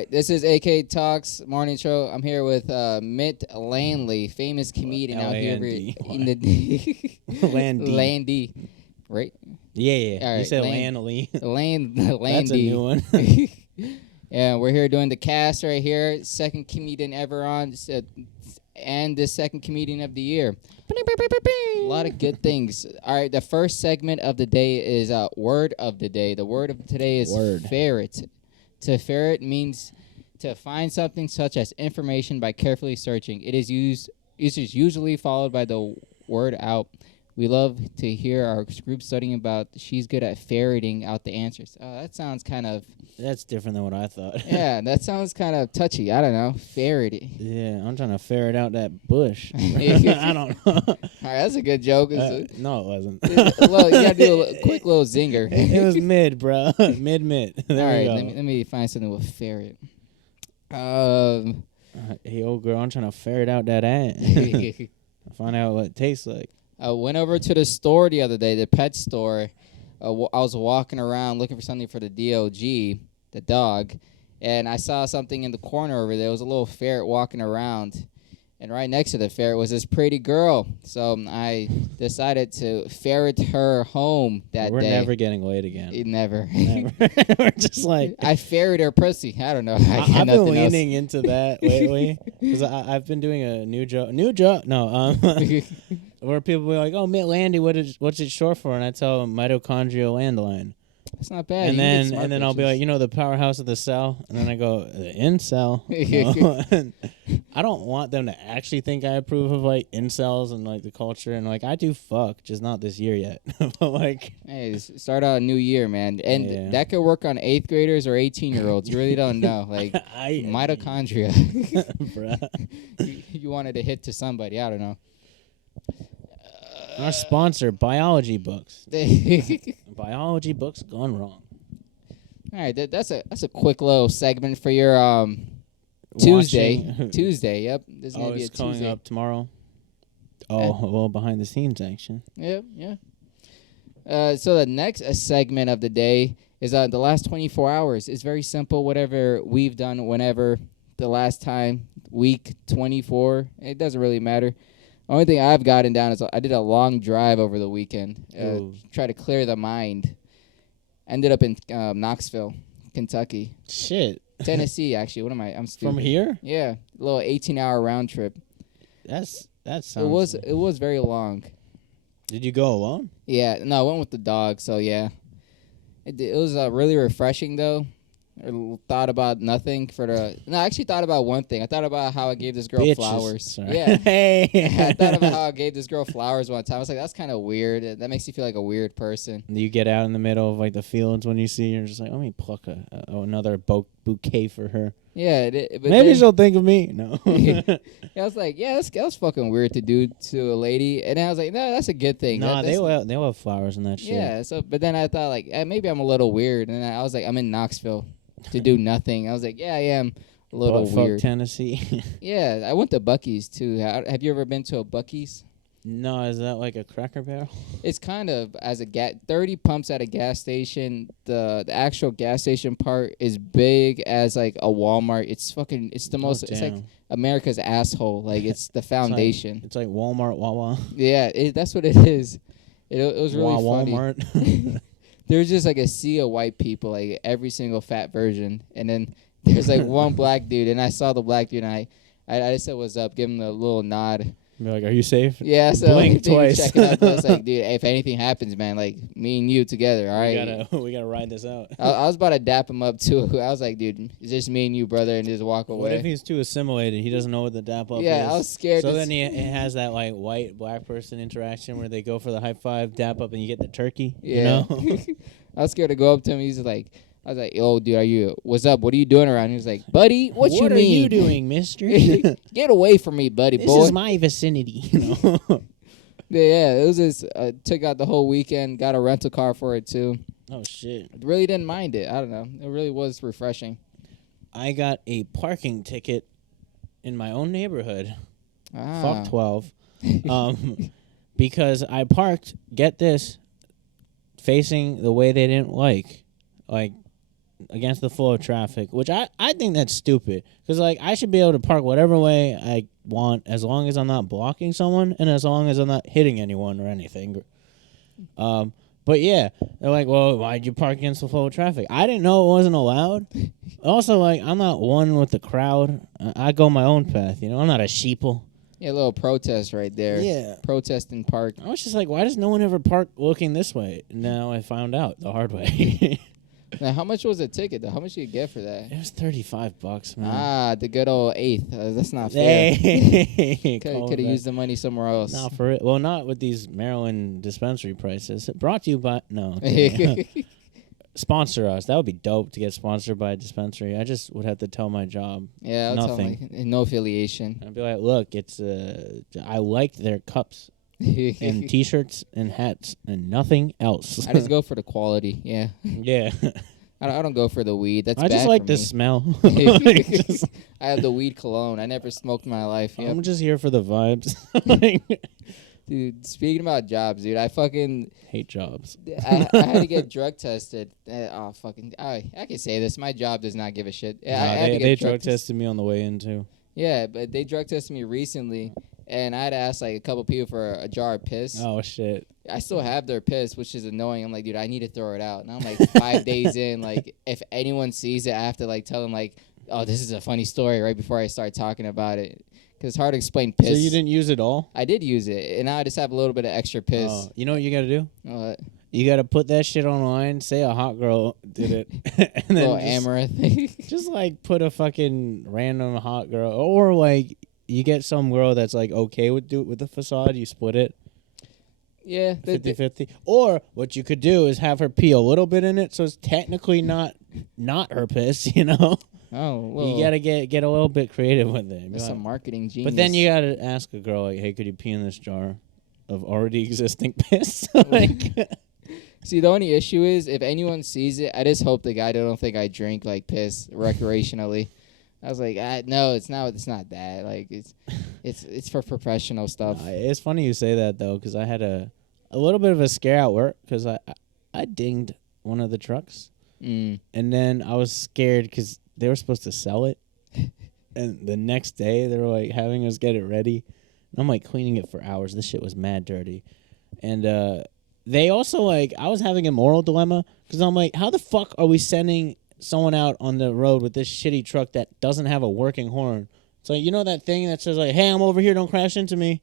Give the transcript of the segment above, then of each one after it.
right, this is AK Talks Morning Show. I'm here with Mitt Landy, famous comedian out here in the Landy. Landy, right? Yeah. All right, You said Landy. Landy. That's a new one. Yeah, we're here doing the cast right here. Second comedian ever on, and the second comedian of the year. A lot of good things. All right, the first segment of the day is word of the day. The word of today is ferret. To ferret means to find something such as information by carefully searching. It is usually followed by the word out. We love to hear our group studying about she's good at ferreting out the answers. That sounds kind of... That's different than what I thought. Yeah, that sounds kind of touchy. I don't know. Ferreting. Yeah, I'm trying to ferret out that bush. I don't know. All right, that's a good joke. No, it wasn't. Well, you got to do a quick little zinger. It was mid, bro. Mid. There All right, we go. let me find something with ferret. Hey, old girl, I'm trying to ferret out that ant. Find out what it tastes like. I went over to the store the other day, the pet store. I was walking around looking for something for the dog, the dog, and I saw something in the corner over there. There was a little ferret walking around, and right next to the ferret was this pretty girl. So I decided to ferret her home that We're day. never getting laid again. Never. We're just like... I ferret her pussy. I don't know. I've been leaning into that lately because I've been doing a new joke. No, where people be like, "Oh, Mitt Landy, what's it short for?" And I tell them mitochondrial landline. That's not bad. And then I'll be like, the powerhouse of the cell. And then I go, the incel. And I don't want them to actually think I approve of like incels and like the culture. And like I do fuck, just not this year yet. But like, hey, start out a new year, man. And that could work on 8th graders or 18-year-olds. You really don't know. Like mitochondria. Bruh. You wanted to hit to somebody. I don't know. Our sponsor, biology books. Biology books gone wrong. All right, that's a quick little segment for your Tuesday. Tuesday, yep. This is gonna be a it's coming Tuesday. up tomorrow. Oh, well, behind the scenes action. Yep, yeah. So the next segment of the day is the last 24 hours. It's very simple. Whatever we've done, whenever the last time, week 24, it doesn't really matter. Only thing I've gotten down is I did a long drive over the weekend. Try to clear the mind. Ended up in Knoxville, Kentucky. Shit. Tennessee, actually. What am I? I'm stupid. From here? Yeah, a little 18-hour round trip. That sounds... It was very long. Did you go alone? Yeah, no, I went with the dog, so yeah. It was really refreshing, though. I thought about nothing I actually thought about one thing. I thought about how I gave this girl flowers. Sorry. Yeah. Hey. I thought about how I gave this girl flowers one time. I was like, that's kind of weird. That makes you feel like a weird person. You get out in the middle of like the fields when you see her, just like, let me pluck another bouquet for her. Yeah. But maybe she'll think of me. No. I was like, yeah, that was fucking weird to do to a lady. And I was like, no, that's a good thing. Nah, they will have flowers and that shit. Yeah. So, but then I thought like, maybe I'm a little weird. And I was like, I'm in Knoxville to do nothing. I was like, yeah, I am a little weird. Fuck Tennessee. Yeah, I went to Buc-ee's too. Have you ever been to a Buc-ee's? No, is that like a Cracker Barrel? It's kind of as a 30 pumps at a gas station. The actual gas station part is big as like a Walmart. It's the most. It's like America's asshole. Like it's the foundation. It's like Walmart, Wawa. Yeah, that's what it is. It was really funny. Walmart. There's just like a sea of white people, like every single fat version, and then there's like one black dude, and I saw the black dude, and I just said, "What's up?" Give him a little nod. Be like, "Are you safe?" Yeah, so blink twice. Check it out. I was like, dude, if anything happens, man, like me and you together, all right? We gotta ride this out. I was about to dap him up too. I was like, dude, it's just me and you, brother, and just walk away. What if he's too assimilated? He doesn't know what the dap up is. Yeah, I was scared. So then it has that like white black person interaction where they go for the high five, dap up, and you get the turkey. Yeah. You know? I was scared to go up to him. He's like, I was like, yo, dude, what's up? What are you doing around? He was like, buddy, what you mean? What are you doing, mister? Get away from me, buddy, boy. This is my vicinity. You know? Yeah, it was just, took out the whole weekend, got a rental car for it, too. Oh, shit. Really didn't mind it. I don't know. It really was refreshing. I got a parking ticket in my own neighborhood. Ah. Fuck 12. Because I parked, get this, facing the way they didn't like against the flow of traffic, which I think that's stupid. Because, like, I should be able to park whatever way I want as long as I'm not blocking someone and as long as I'm not hitting anyone or anything. But, yeah, they're like, well, why'd you park against the flow of traffic? I didn't know it wasn't allowed. Also, like, I'm not one with the crowd. I go my own path, you know? I'm not a sheeple. Yeah, a little protest right there. Yeah. Protest in park. I was just like, why does no one ever park looking this way? Now I found out the hard way. Now, how much was the ticket, though? How much did you get for that? It was $35, man. Ah, the good old eighth. That's not fair. Hey. Could have used the money somewhere else. Not for it. Well, not with these Maryland dispensary prices. Brought to you by no. Sponsor us. That would be dope to get sponsored by a dispensary. I just would have to tell my job. Yeah, I'll nothing. tell them, no affiliation. I'd be like, look, it's I liked their cups and T-shirts and hats and nothing else. I just go for the quality. Yeah. Yeah. I don't go for the weed. That's I bad just like for the me. smell. I have the weed cologne. I never smoked in my life. Yep. I'm just here for the vibes. Dude, speaking about jobs, dude, I fucking hate jobs. I had to get drug tested. I can say this. My job does not give a shit. They drug tested me on the way in too. Yeah, but they drug tested me recently, and I had to ask like a couple people for a jar of piss. Oh shit! I still have their piss, which is annoying. I'm like, dude, I need to throw it out. Now I'm like 5 days in. Like, if anyone sees it, I have to like tell them like, oh, this is a funny story right before I start talking about it. Because it's hard to explain piss. So you didn't use it all? I did use it, and now I just have a little bit of extra piss. Oh, you know what you got to do? What? You got to put that shit online, say a hot girl did it, and then Amaranth. just like put a fucking random hot girl, or like you get some girl that's like okay with the facade, you split it. Yeah. 50-50. Or what you could do is have her pee a little bit in it, so it's technically not her piss, you know? Oh, well. You got to get a little bit creative with it. That's some marketing genius. But then you got to ask a girl, like, hey, could you pee in this jar of already existing piss? Like, see, the only issue is if anyone sees it, I just hope the guy don't think I drink like piss recreationally. I was like, no, it's not that. Like, it's for professional stuff. It's funny you say that though, because I had a little bit of a scare at work because I dinged one of the trucks, and then I was scared because they were supposed to sell it, and the next day they were like having us get it ready. And I'm like cleaning it for hours. This shit was mad dirty, and they also like I was having a moral dilemma because I'm like, how the fuck are we sending someone out on the road with this shitty truck that doesn't have a working horn? So you know that thing that says like, hey, I'm over here, don't crash into me.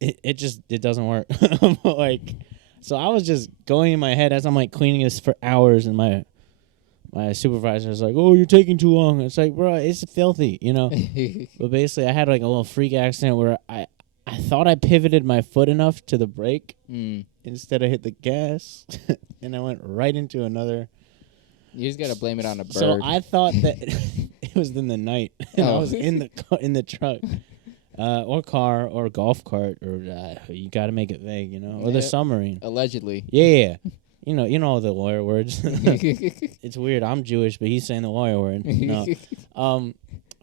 It doesn't work. Like, so I was just going in my head as I'm like cleaning this for hours, and my supervisor was like, oh, you're taking too long. It's like, bro, it's filthy, you know? But basically, I had like a little freak accident where I thought I pivoted my foot enough to the brake instead of hit the gas, and I went right into another. You just got to blame it on a bird. So I thought that it was in the night, and I was in the truck. Or car, or golf cart, or you got to make it vague, you know, or the submarine. Allegedly. Yeah. You know the lawyer words. It's weird. I'm Jewish, but he's saying the lawyer word. No.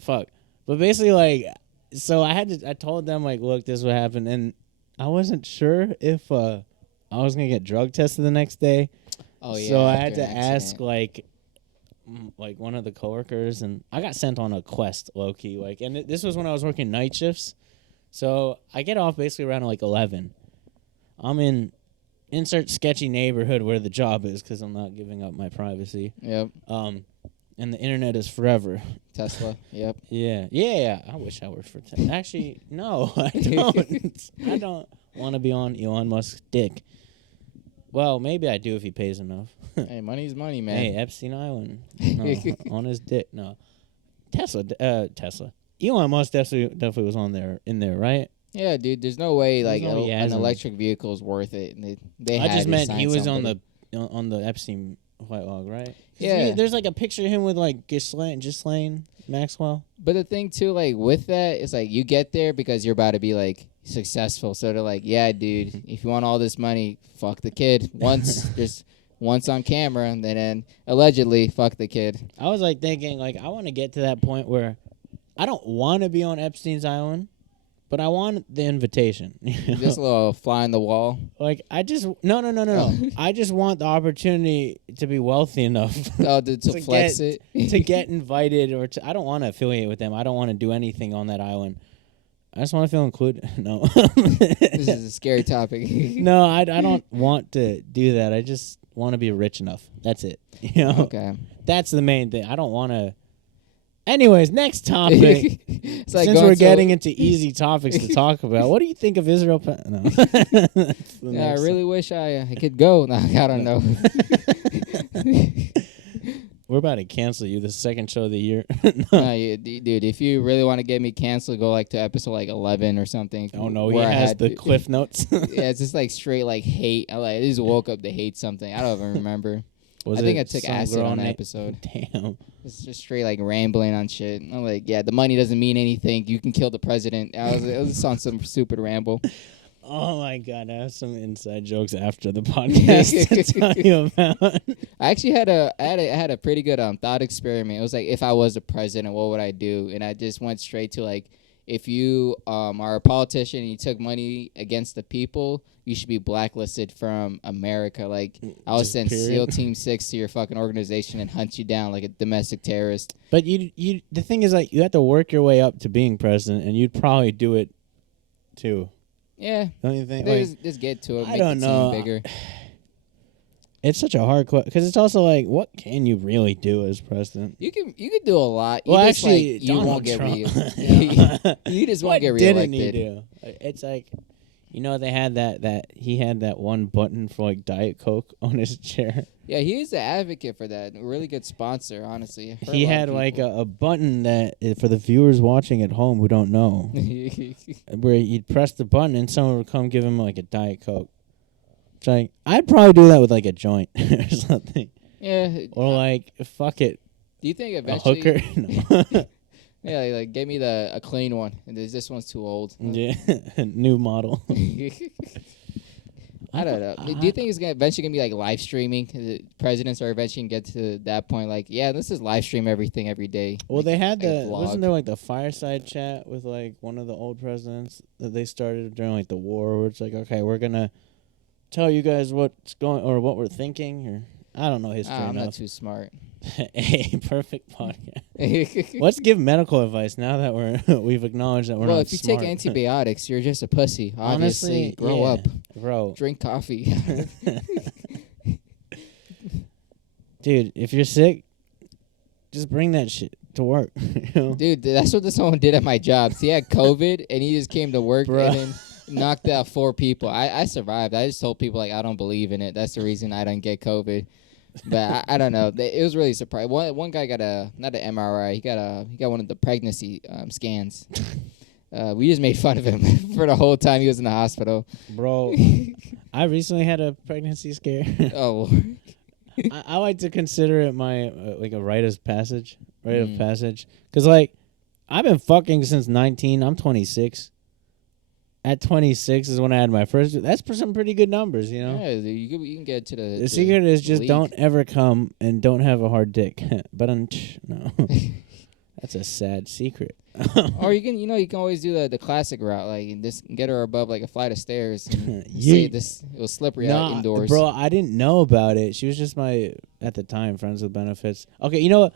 Fuck. But basically, like, so I told them, like, look, this is what happened, and I wasn't sure if I was gonna get drug tested the next day. Oh yeah. So I had to ask, like one of the coworkers, and I got sent on a quest, low key. Like, and this was when I was working night shifts. So I get off basically around like 11. I'm in insert sketchy neighborhood where the job is because I'm not giving up my privacy. Yep. And the internet is forever. Tesla. Yep. Yeah. I wish I worked for Tesla. Actually, no, I don't. I don't want to be on Elon Musk's dick. Well, maybe I do if he pays enough. Hey, money's money, man. Hey, Epstein Island. No, on his dick. No. Tesla. Elon Musk definitely was in there, right? Yeah, dude. There's no way like an an electric vehicle is worth it. And they I just meant he was something. on the Epstein white log, right? Yeah. There's like a picture of him with like Ghislaine Maxwell. But the thing too, like with that, is like you get there because you're about to be like successful. So they're like, yeah, dude, if you want all this money, fuck the kid. Once on camera, and then allegedly fuck the kid. I was like thinking, like, I want to get to that point where I don't want to be on Epstein's island, but I want the invitation. Just a little fly on the wall. Like I just no. I just want the opportunity to be wealthy enough To flex get, it. to get invited I don't want to affiliate with them. I don't want to do anything on that island. I just want to feel included. No. This is a scary topic. No, I don't want to do that. I just want to be rich enough. That's it. Okay. That's the main thing. I don't want to. Anyways, next topic. It's like Since we're getting into easy topics to talk about, what do you think of Israel? No. Yeah, I really wish I could go. No, I don't know. We're about to cancel you the second show of the year. Dude, if you really want to get me canceled, go like to episode like 11 or something. Oh no, he has the cliff notes. Yeah, it's just like straight like hate. I just woke up to hate something. I don't even remember. I think I took acid on that episode. Damn. It's just straight like rambling on shit. I'm like, yeah, the money doesn't mean anything. You can kill the president. It was on some stupid ramble. Oh my god, I have some inside jokes after the podcast to tell you about. I actually had a pretty good thought experiment. It was like, if I was a president, what would I do? And I just went straight to like, if you are a politician and you took money against the people, you should be blacklisted from America. Like, I would send SEAL Team 6 to your fucking organization and hunt you down like a domestic terrorist. But the thing is, like, you have to work your way up to being president, and you'd probably do it too. Yeah. Don't you think? Just get to it. I don't know. Bigger. It's such a hard question because it's also like, what can you really do as president? You can do a lot. Well, you actually, just, like, you won't get you just won't get reelected. What didn't he do? It's like, they had he had that one button for like Diet Coke on his chair. Yeah, he is an advocate for that. A really good sponsor, honestly. He had like a button that, for the viewers watching at home who don't know, where you'd press the button and someone would come give him like a Diet Coke. It's like, I'd probably do that with like a joint or something. Yeah. Or like, fuck it. Do you think eventually... A hooker? No. Yeah, like give me a clean one. And this one's too old. Yeah, new model. I don't know. Do you think it's eventually gonna be like live streaming? The presidents are eventually gonna get to that point. Like, yeah, this is live stream everything every day. Well, they had wasn't there vlog. like the fireside chat with like one of the old presidents that they started during like the war, where it's like, okay, we're gonna tell you guys what's going or what we're thinking, or I don't know history enough. I'm not too smart. A perfect podcast. Let's give medical advice now that we've acknowledged that we're not Well, if you smart. take antibiotics, you're just a pussy. Obviously, Honestly, grow up. Bro. Drink coffee. Dude, if you're sick, just bring that shit to work. Dude, that's what someone did at my job. So he had COVID, and he just came to work Bruh. and then knocked out 4 people. I survived. I just told people, like, I don't believe in it. That's the reason I didn't get COVID. But I don't know. It was really surprising. One guy got not an MRI. He got one of the pregnancy scans. We just made fun of him for the whole time he was in the hospital. Bro, I recently had a pregnancy scare. Oh. I like to consider it my like a rite of passage. Because like I've been fucking since 19. I'm 26. At 26 is when I had my first. That's some pretty good numbers, you know. Yeah, you can get to the. The secret is just league. don't ever come and don't have a hard dick. But no, that's a sad secret. Or you can always do the classic route, like just get her above like a flight of stairs. And Yeah. say this it was slippery out indoors. Bro, I didn't know about it. She was just my at the time friends with benefits. Okay, you know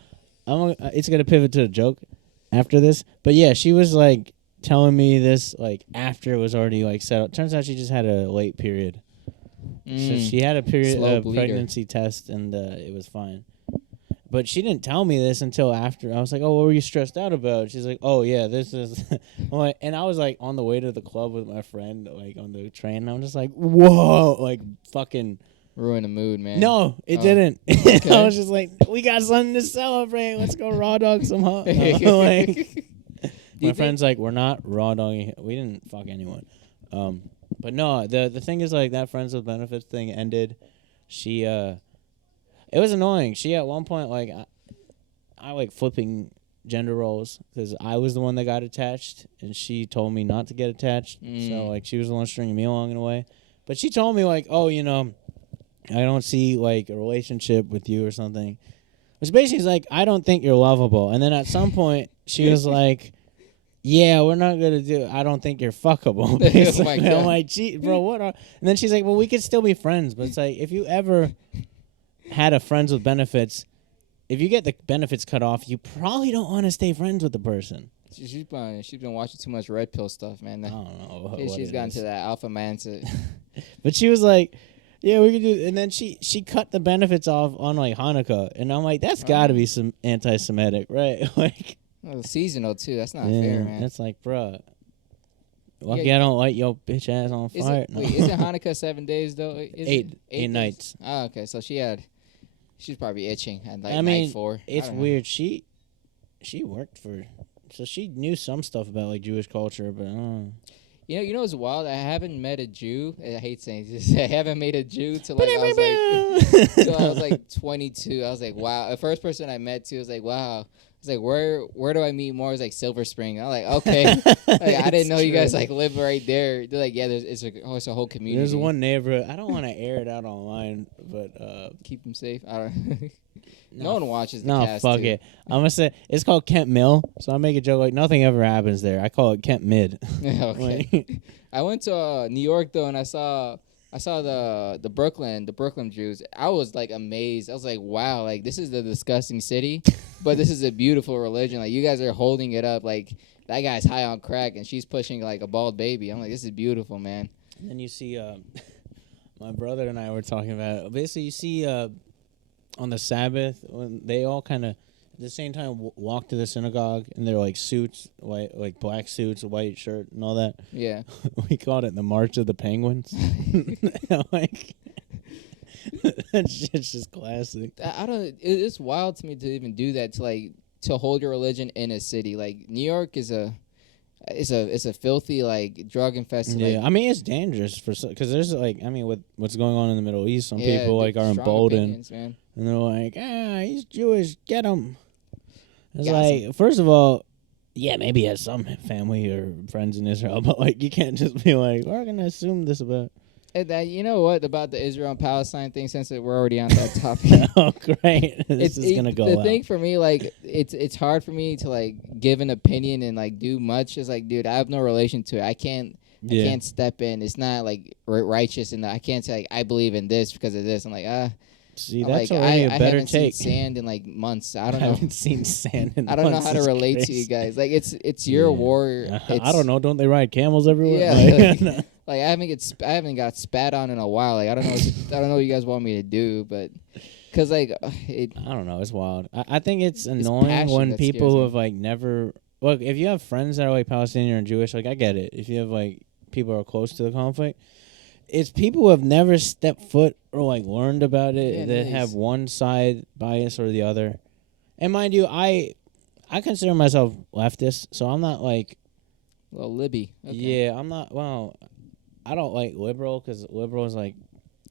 what? It's gonna pivot to a joke after this. But yeah, she was like telling me this like after it was already like set up. Turns out she just had a late period. So she had a Slow bleeder. pregnancy test and it was fine. But she didn't tell me this until after. I was like, "Oh, what were you stressed out about?" She's like, "Oh yeah, this is." And I was like on the way to the club with my friend, like on the train. And I'm just like, "Whoa!" Like fucking Ruin the mood, man. No, it didn't. Okay. I was just like, "We got something to celebrate. Let's go raw dog some hot." Like, my friend's like, "We're not raw dogging. We didn't fuck anyone." But no, the thing is like that friends with benefits thing ended. She it was annoying. She at one point like I like flipping gender roles because I was the one that got attached and she told me not to get attached. So like she was the one stringing me along in a way. But she told me like, "Oh, I don't see like a relationship with you or something." Which basically is like, "I don't think you're lovable." And then at some point she was like, yeah, we're not gonna do. I don't think you're fuckable. Oh Basically. my God. I'm like, gee, bro, what? And then she's like, well, we could still be friends, but it's like if you ever had a friends with benefits, if you get the benefits cut off, you probably don't want to stay friends with the person. She's been watching too much red pill stuff, man. I don't know. She's gotten to that alpha mindset. But she was like, yeah, we could do. And then she cut the benefits off on like Hanukkah, and I'm like, that's got to be some anti-Semitic, right? Like. Well, seasonal too. That's not Yeah, fair, man. it's like, bruh. Lucky I don't light your bitch ass on fire. Isn't Hanukkah 7 days though? Eight nights. Oh, okay. So she's probably itching at like I mean, night 4. it's weird. She worked for, so she knew some stuff about like Jewish culture, but You know what's wild? I haven't met a Jew. I hate saying this. I haven't met a Jew till like till I was like 22. I was like, wow. The first person I met too was like, wow. I was like, where do I meet more? It was like Silver Spring. I'm like, okay. Like, I didn't know you guys like live right there. They're like, yeah, it's a whole community. There's one neighborhood. I don't want to air it out online, but keep them safe. I don't. No one watches the cast. No, fuck too. it. I'm gonna say it's called Kent Mill, so I make a joke like nothing ever happens there. I call it Kent Mid. Okay. I went to New York though, and I saw the Brooklyn Jews. I was like amazed. I was like, wow, like this is the disgusting city, but this is a beautiful religion. Like you guys are holding it up. Like that guy's high on crack and she's pushing like a bald baby. I'm like, this is beautiful, man. And then you see, my brother and I were talking about it. Basically, you see on the Sabbath when they all kind of at the same time walk to the synagogue and they're like suits, white, like black suits, a white shirt, and all that. Yeah. We called it the March of the Penguins. Like, that shit's just classic. I don't. It's wild to me to even do that to hold your religion in a city. Like New York is it's a filthy like drug infested. Yeah, like, I mean it's dangerous for because there's like I mean with what's going on in the Middle East, some people like are emboldened, man. And they're like, he's Jewish, get him. It's like, first of all, yeah, maybe he has some family or friends in Israel, but like you can't just be like, we're gonna assume this about. And that, you know what about the Israel and Palestine thing? Since we're already on that topic, oh great, this is gonna go. The thing for me, like, it's hard for me to like give an opinion and like do much. It's like, dude, I have no relation to it. I can't step in. It's not like righteous, and I can't say like I believe in this because of this. I'm like, see, that's already a better I haven't take. Seen sand in like months. I don't know. I haven't seen sand in months. I don't know how to relate crazy. to you guys. Like it's your war. I don't know. Don't they ride camels everywhere? Yeah. Like, like I haven't got spat on in a while. Like I don't know what you guys want me to do, but because like I don't know. It's wild. I think it's annoying when people who have like never. Look, if you have friends that are like Palestinian or Jewish, like I get it. If you have like people who are close to the conflict. It's people who have never stepped foot or like learned about it that have one side bias or the other. And mind you, I consider myself leftist, so I'm not like. Well, Libby. Okay. Yeah, I'm not. Well, I don't like liberal because liberal is like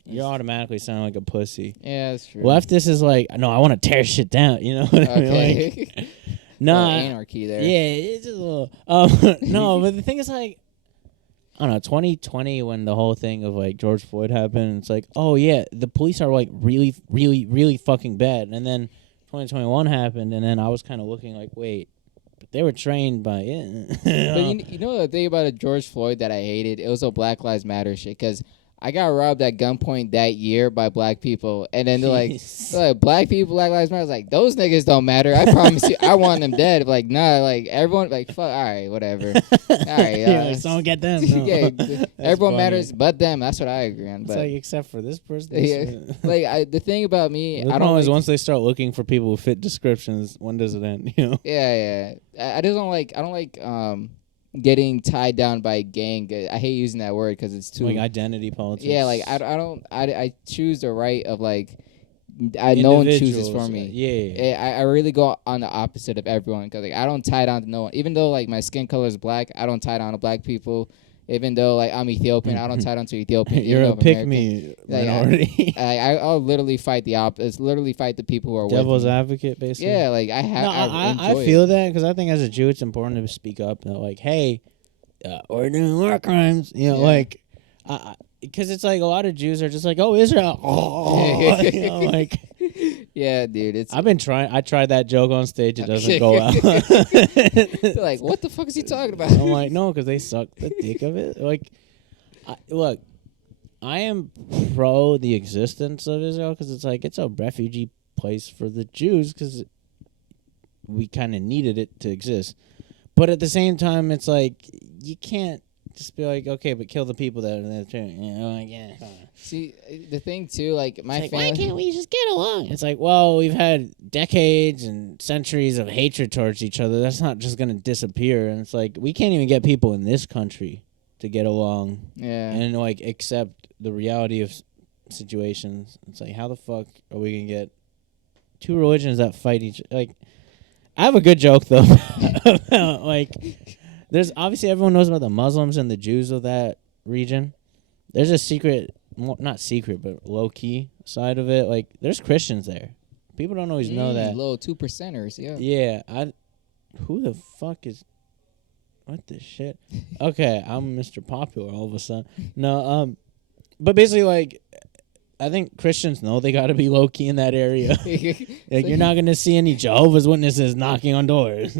you're automatically sounding like a pussy. Yeah, that's true. Leftist is like no, I want to tear shit down. You know what I mean? Like, nah, anarchy there. Yeah, it's just a little. No, but the thing is like. I don't know, 2020 when the whole thing of like George Floyd happened, it's like, oh yeah, the police are like really, really, really fucking bad. And then 2021 happened, and then I was kind of looking like, wait, but they were trained by it. But you know the thing about George Floyd that I hated? It was a Black Lives Matter shit because I got robbed at gunpoint that year by black people, and then they're like, black people, Black Lives Matter. I was like, those niggas don't matter. I promise you, I want them dead. Like, nah, like everyone, like, fuck, all right, whatever. All right, don't get them. No. Yeah, everyone matters, but them. That's what I agree on. It's but like, except for this person. Yeah, like the thing about me, I don't always. Once they start looking for people who fit descriptions, when does it end? You know? Yeah. I just don't like. I don't like. Getting tied down by a gang. I hate using that word because it's too like identity politics. Yeah, like I choose the right of like no one chooses for me. Yeah. I really go on the opposite of everyone because like I don't tie down to no one. Even though like my skin color is black, I don't tie down to black people. Even though like I'm Ethiopian, I don't tie down to Ethiopian. You're a pick me minority. I'll literally fight the opposite. Literally fight the people who are devil's with me. advocate, basically. Yeah, like I have. No, I feel that because I think as a Jew, it's important to speak up. And like, hey, we're doing war crimes. You know, like, because it's like a lot of Jews are just like, oh, Israel. Oh, you know, like. Yeah, dude. I've been trying. I tried that joke on stage. It doesn't go out. They're like, what the fuck is he talking about? I'm like, no, because they suck the dick of it. Like, look, I am pro the existence of Israel because it's like it's a refugee place for the Jews because we kind of needed it to exist. But at the same time, it's like you can't just be like, okay, but kill the people that are there too. You know, like, yeah. See, the thing too, like my It's like, family. why can't we just get along? It's like, well, we've had decades and centuries of hatred towards each other. That's not just gonna disappear. And it's like we can't even get people in this country to get along. Yeah. And like accept the reality of situations. It's like, how the fuck are we gonna get two religions that fight each? Like, I have a good joke though. About, like, there's obviously everyone knows about the Muslims and the Jews of that region. There's a secret, not secret, but low key side of it. Like, there's Christians there. People don't always know that. Low 2%ers, yeah. Yeah, who the fuck is? What the shit? Okay, I'm Mr. Popular all of a sudden. No, but basically, like, I think Christians know they got to be low key in that area. Like, you're not gonna see any Jehovah's Witnesses knocking on doors.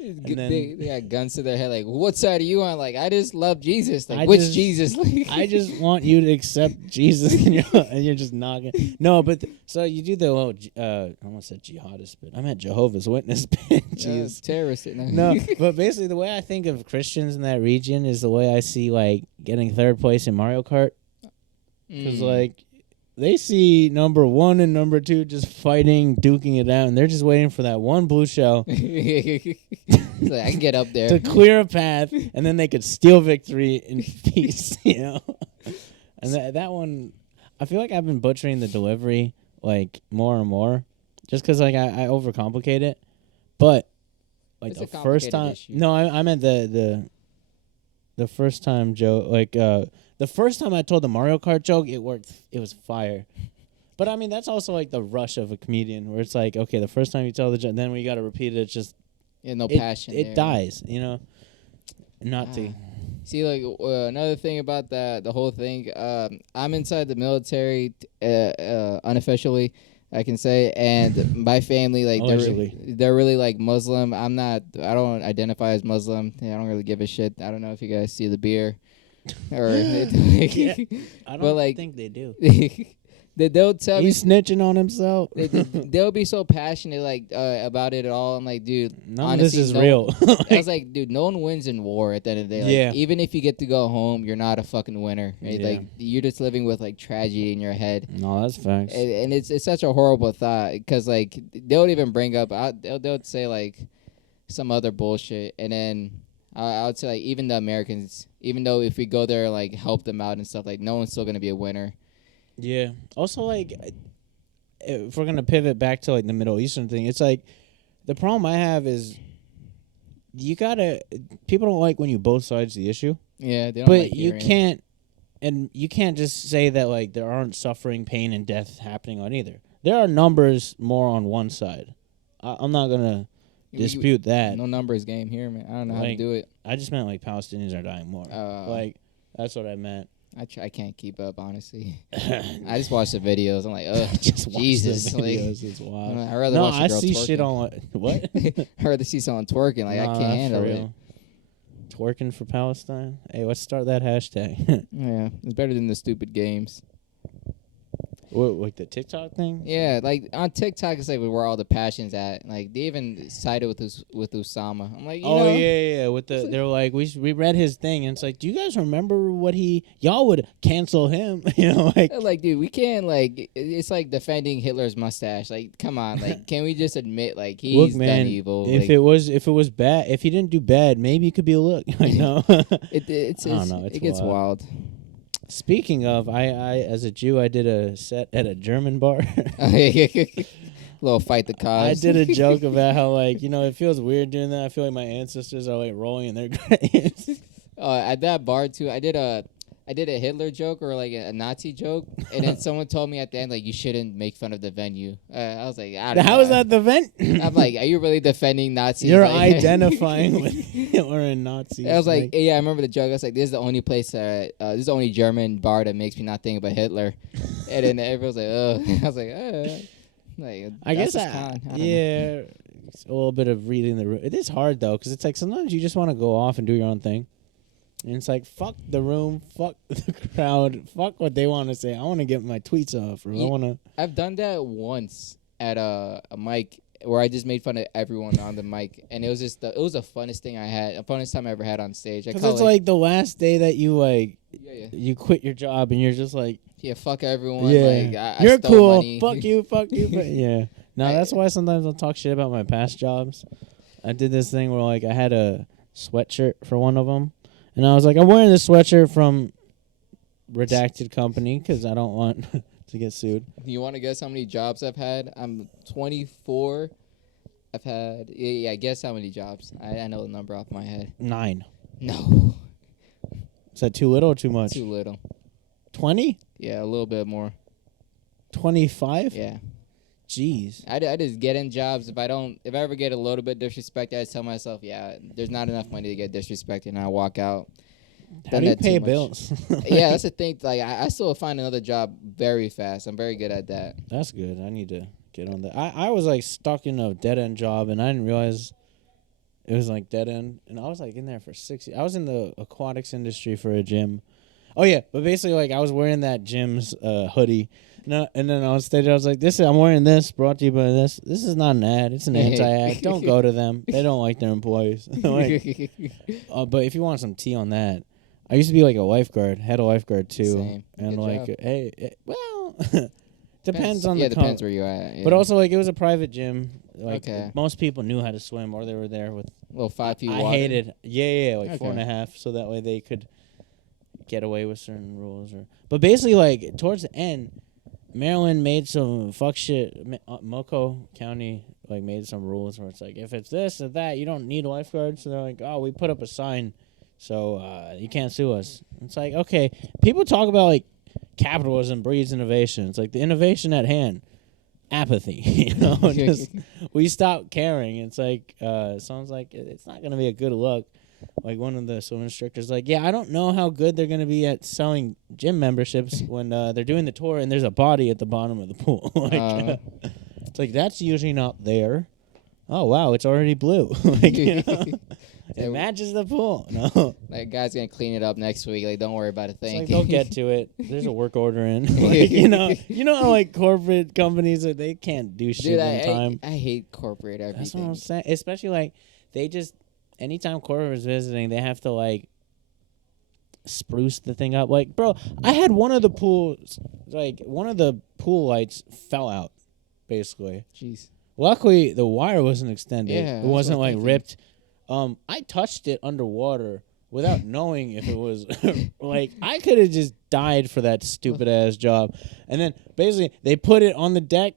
They got guns to their head. Like, what side are you on? Like, I just love Jesus. Like, Jesus? I just want you to accept Jesus, and you're just knocking. No, but so you do the little. I almost said jihadist, but I meant Jehovah's Witness. Jesus, terrorist. No, but basically the way I think of Christians in that region is the way I see like getting third place in Mario Kart, because like they see number 1 and number 2 just fighting, duking it out, and they're just waiting for that one blue shell Like, I can get up there to clear a path, and then they could steal victory in peace, you know. And that one, I feel like I've been butchering the delivery like more and more, just because like I overcomplicate it. But like it's the a first complicated time, issue. no, I meant the first time joke, like the first time I told the Mario Kart joke, it worked. It was fire. But I mean, that's also like the rush of a comedian, where it's like, okay, the first time you tell the joke, then when you got to repeat it, it's just passion. It dies, you know. Not to. See, like another thing about the whole thing. I'm inside the military, unofficially, I can say, and my family, like, they're really like Muslim. I'm not. I don't identify as Muslim. I don't really give a shit. I don't know if you guys see the beer, or Yeah, I don't think they do. They'll tell He's snitching on himself. They'll be so passionate like about it at all. I'm like, dude, none honestly, of this is real. I was like, dude, no one wins in war at the end of the day. Like, Yeah. Even if you get to go home, you're not a fucking winner. Right? Yeah. Like, you're just living with like tragedy in your head. No, that's facts. And it's such a horrible thought, because like they'll even bring up they'll say like some other bullshit, and then I would say like even the Americans, even though if we go there like help them out and stuff, like no one's still gonna be a winner. Yeah. Also, like, if we're gonna pivot back to like the Middle Eastern thing, it's like the problem I have is people don't like when you both sides the issue. Yeah, they don't. But like you hearing it. you can't just say that like there aren't suffering, pain, and death happening on either. There are numbers more on one side. I'm not gonna dispute that. No numbers game here, man. I don't know how to do it. I just meant like Palestinians are dying more. Like that's what I meant. I can't keep up, honestly. I just watch the videos. I'm like, ugh, just Jesus. watch the videos. It's wild. I'd rather watch a girl see twerking. shit on what? I'd rather see someone twerking. Like, I can't handle it. Twerking for Palestine. Hey, let's start that hashtag. Yeah, it's better than the stupid games. What, like the TikTok thing? Yeah, like on TikTok, it's like where all the passion's at. Like they even sided with Osama. I'm like, you know, yeah. With the they're like we read his thing, and it's like, do you guys remember what y'all would cancel him? You know, like dude, we can't like. It's like defending Hitler's mustache. Like, come on, like, can we just admit like he's done evil? If like, it was bad, if he didn't do bad, maybe it could be a look. I know. It's I don't know. It gets wild. Speaking of, I as a Jew, I did a set at a German bar. Little fight the cause. I did a joke about how, like, you know, it feels weird doing that. I feel like my ancestors are like rolling in their graves. At that bar too, I did a Hitler joke, or like a Nazi joke, and then someone told me at the end, like, you shouldn't make fun of the venue. I was like, I don't know. How is that the vent? I'm like, are you really defending Nazis? You're like, identifying with Hitler and Nazis. I was like, yeah, I remember the joke. I was like, this is the only place this is the only German bar that makes me not think about Hitler. And then everyone was like, oh. I was like, Like, I guess that's con. I don't know. yeah, it's a little bit of reading the room. It is hard though, because it's like sometimes you just want to go off and do your own thing, and it's like fuck the room, fuck the crowd, fuck what they want to say. I want to get my tweets off, or I want to. I've done that once at a mic where I just made fun of everyone on the mic, and it was just it was the funnest thing I had, the funnest time I ever had on stage. Because it's like the last day that you yeah. you quit your job and you're just like, Yeah, fuck everyone. yeah, Like, I you're stole cool. money. Fuck you, fuck you. But yeah, no, that's why sometimes I'll talk shit about my past jobs. I did this thing where like I had a sweatshirt for one of them, and I was like, I'm wearing this sweatshirt from redacted company because I don't want to get sued. You want to guess how many jobs I've had? I'm 24. I've had guess how many jobs? I know the number off my head. 9. No. Is that too little or too much? Too little. 20? Yeah, a little bit more. 25? Yeah. Jeez. I just get in jobs. If I ever get a little bit disrespected, I just tell myself, yeah, there's not enough money to get disrespected, and I walk out. How do you pay bills? Yeah, that's the thing. Like, I still find another job very fast. I'm very good at that. That's good. I need to get on that. I was like stuck in a dead end job, and I didn't realize it was like dead end. And I was like in there for 6 years. I was in the aquatics industry for a gym. Oh yeah, but basically like I was wearing that gym's hoodie. And then on stage I was like, I'm wearing this, brought to you by this. This is not an ad. It's an anti-ad. Don't go to them. They don't like their employees. Like, but if you want some tea on that, I used to be like a lifeguard, had a lifeguard too. Same. And Good like, job. hey, well, depends on the depends where you're at. Yeah. But also like it was a private gym. Like Okay. most people knew how to swim, or they were there with little 5 feet I water. hated, like Okay. 4.5, so that way they could get away with certain rules. But basically, like towards the end, Maryland made some fuck shit. Moco County like made some rules where it's like if it's this or that, you don't need a lifeguard. So they're like, oh, we put up a sign, so you can't sue us. It's like, okay, people talk about like capitalism breeds innovation. It's like the innovation at hand. Apathy, you know, just we stopped caring. It's like someone's like, it's not gonna be a good look. Like one of the swim instructors, like, yeah, I don't know how good they're gonna be at selling gym memberships when they're doing the tour and there's a body at the bottom of the pool. Like, it's like that's usually not there. Oh wow, it's already blue. Like, you know, it matches the pool. No, like guy's gonna clean it up next week. Like, don't worry about a thing. it's like they'll get to it. There's a work order in. Like, you know how like corporate companies they can't do shit Dude, in time. I hate corporate everything. That's what I'm saying. Especially like they just anytime corporate is visiting, they have to like spruce the thing up. Like, bro, I had one of the pools, like one of the pool lights fell out, basically. Jeez. Luckily, the wire wasn't extended. Yeah, it wasn't like ripped. I touched it underwater without knowing if it was like I could have just died for that stupid ass job. And then basically they put it on the deck,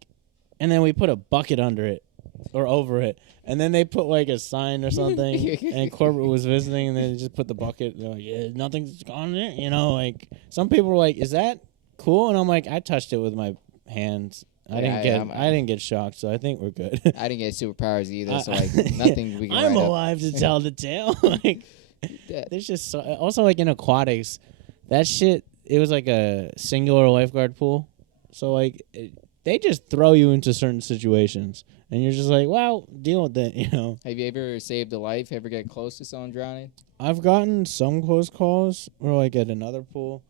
and then we put a bucket under it or over it. And then they put like a sign or something, and corporate was visiting, and they just put the bucket. They're like, yeah, nothing's on it. You know, like some people were like, is that cool? And I'm like, I touched it with my hands. I didn't get shocked, so I think we're good. I didn't get superpowers either, so like nothing we can. I'm write alive up. to tell the tale. Like, there's just also like in aquatics, that shit. It was like a singular lifeguard pool, so like they just throw you into certain situations, and you're just like, well, deal with it, you know. Have you ever saved a life? Ever get close to someone drowning? I've gotten some close calls, or like at another pool.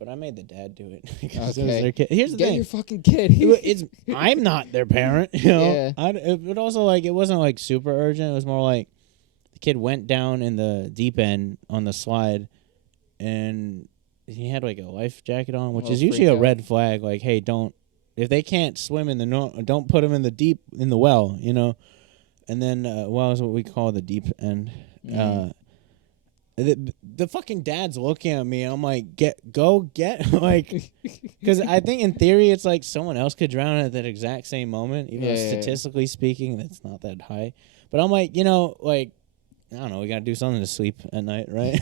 But I made the dad do it because it was their kid. Here's the Get thing: your fucking kid. I'm not their parent, you know. Yeah. But also, like, it wasn't like super urgent. It was more like the kid went down in the deep end on the slide, and he had like a life jacket on, which is usually a red flag. Like, hey, don't if they can't swim in the don't put them in the well, you know. And then well is what we call the deep end. The fucking dad's looking at me. And I'm like, go get like, because I think in theory it's like someone else could drown at that exact same moment, even though statistically speaking that's not that high. But I'm like, you know, like I don't know, we gotta do something to sleep at night, right?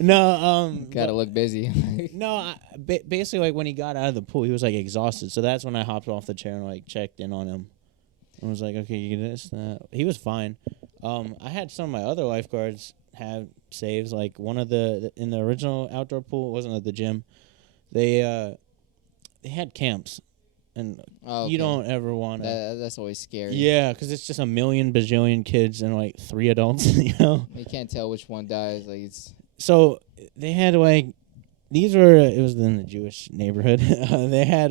No, gotta look busy. No, basically like when he got out of the pool, he was like exhausted. So that's when I hopped off the chair and like checked in on him. I was like, okay, you get this, that. He was fine. I had some of my other lifeguards have saves, like one of in the original outdoor pool, it wasn't at the gym. They had camps, and Oh, you okay. don't ever want to. That's always scary. Yeah, because it's just a million bajillion kids and like 3 adults. You know. You can't tell which one dies. Like it's. So they had like these were it was in the Jewish neighborhood. They had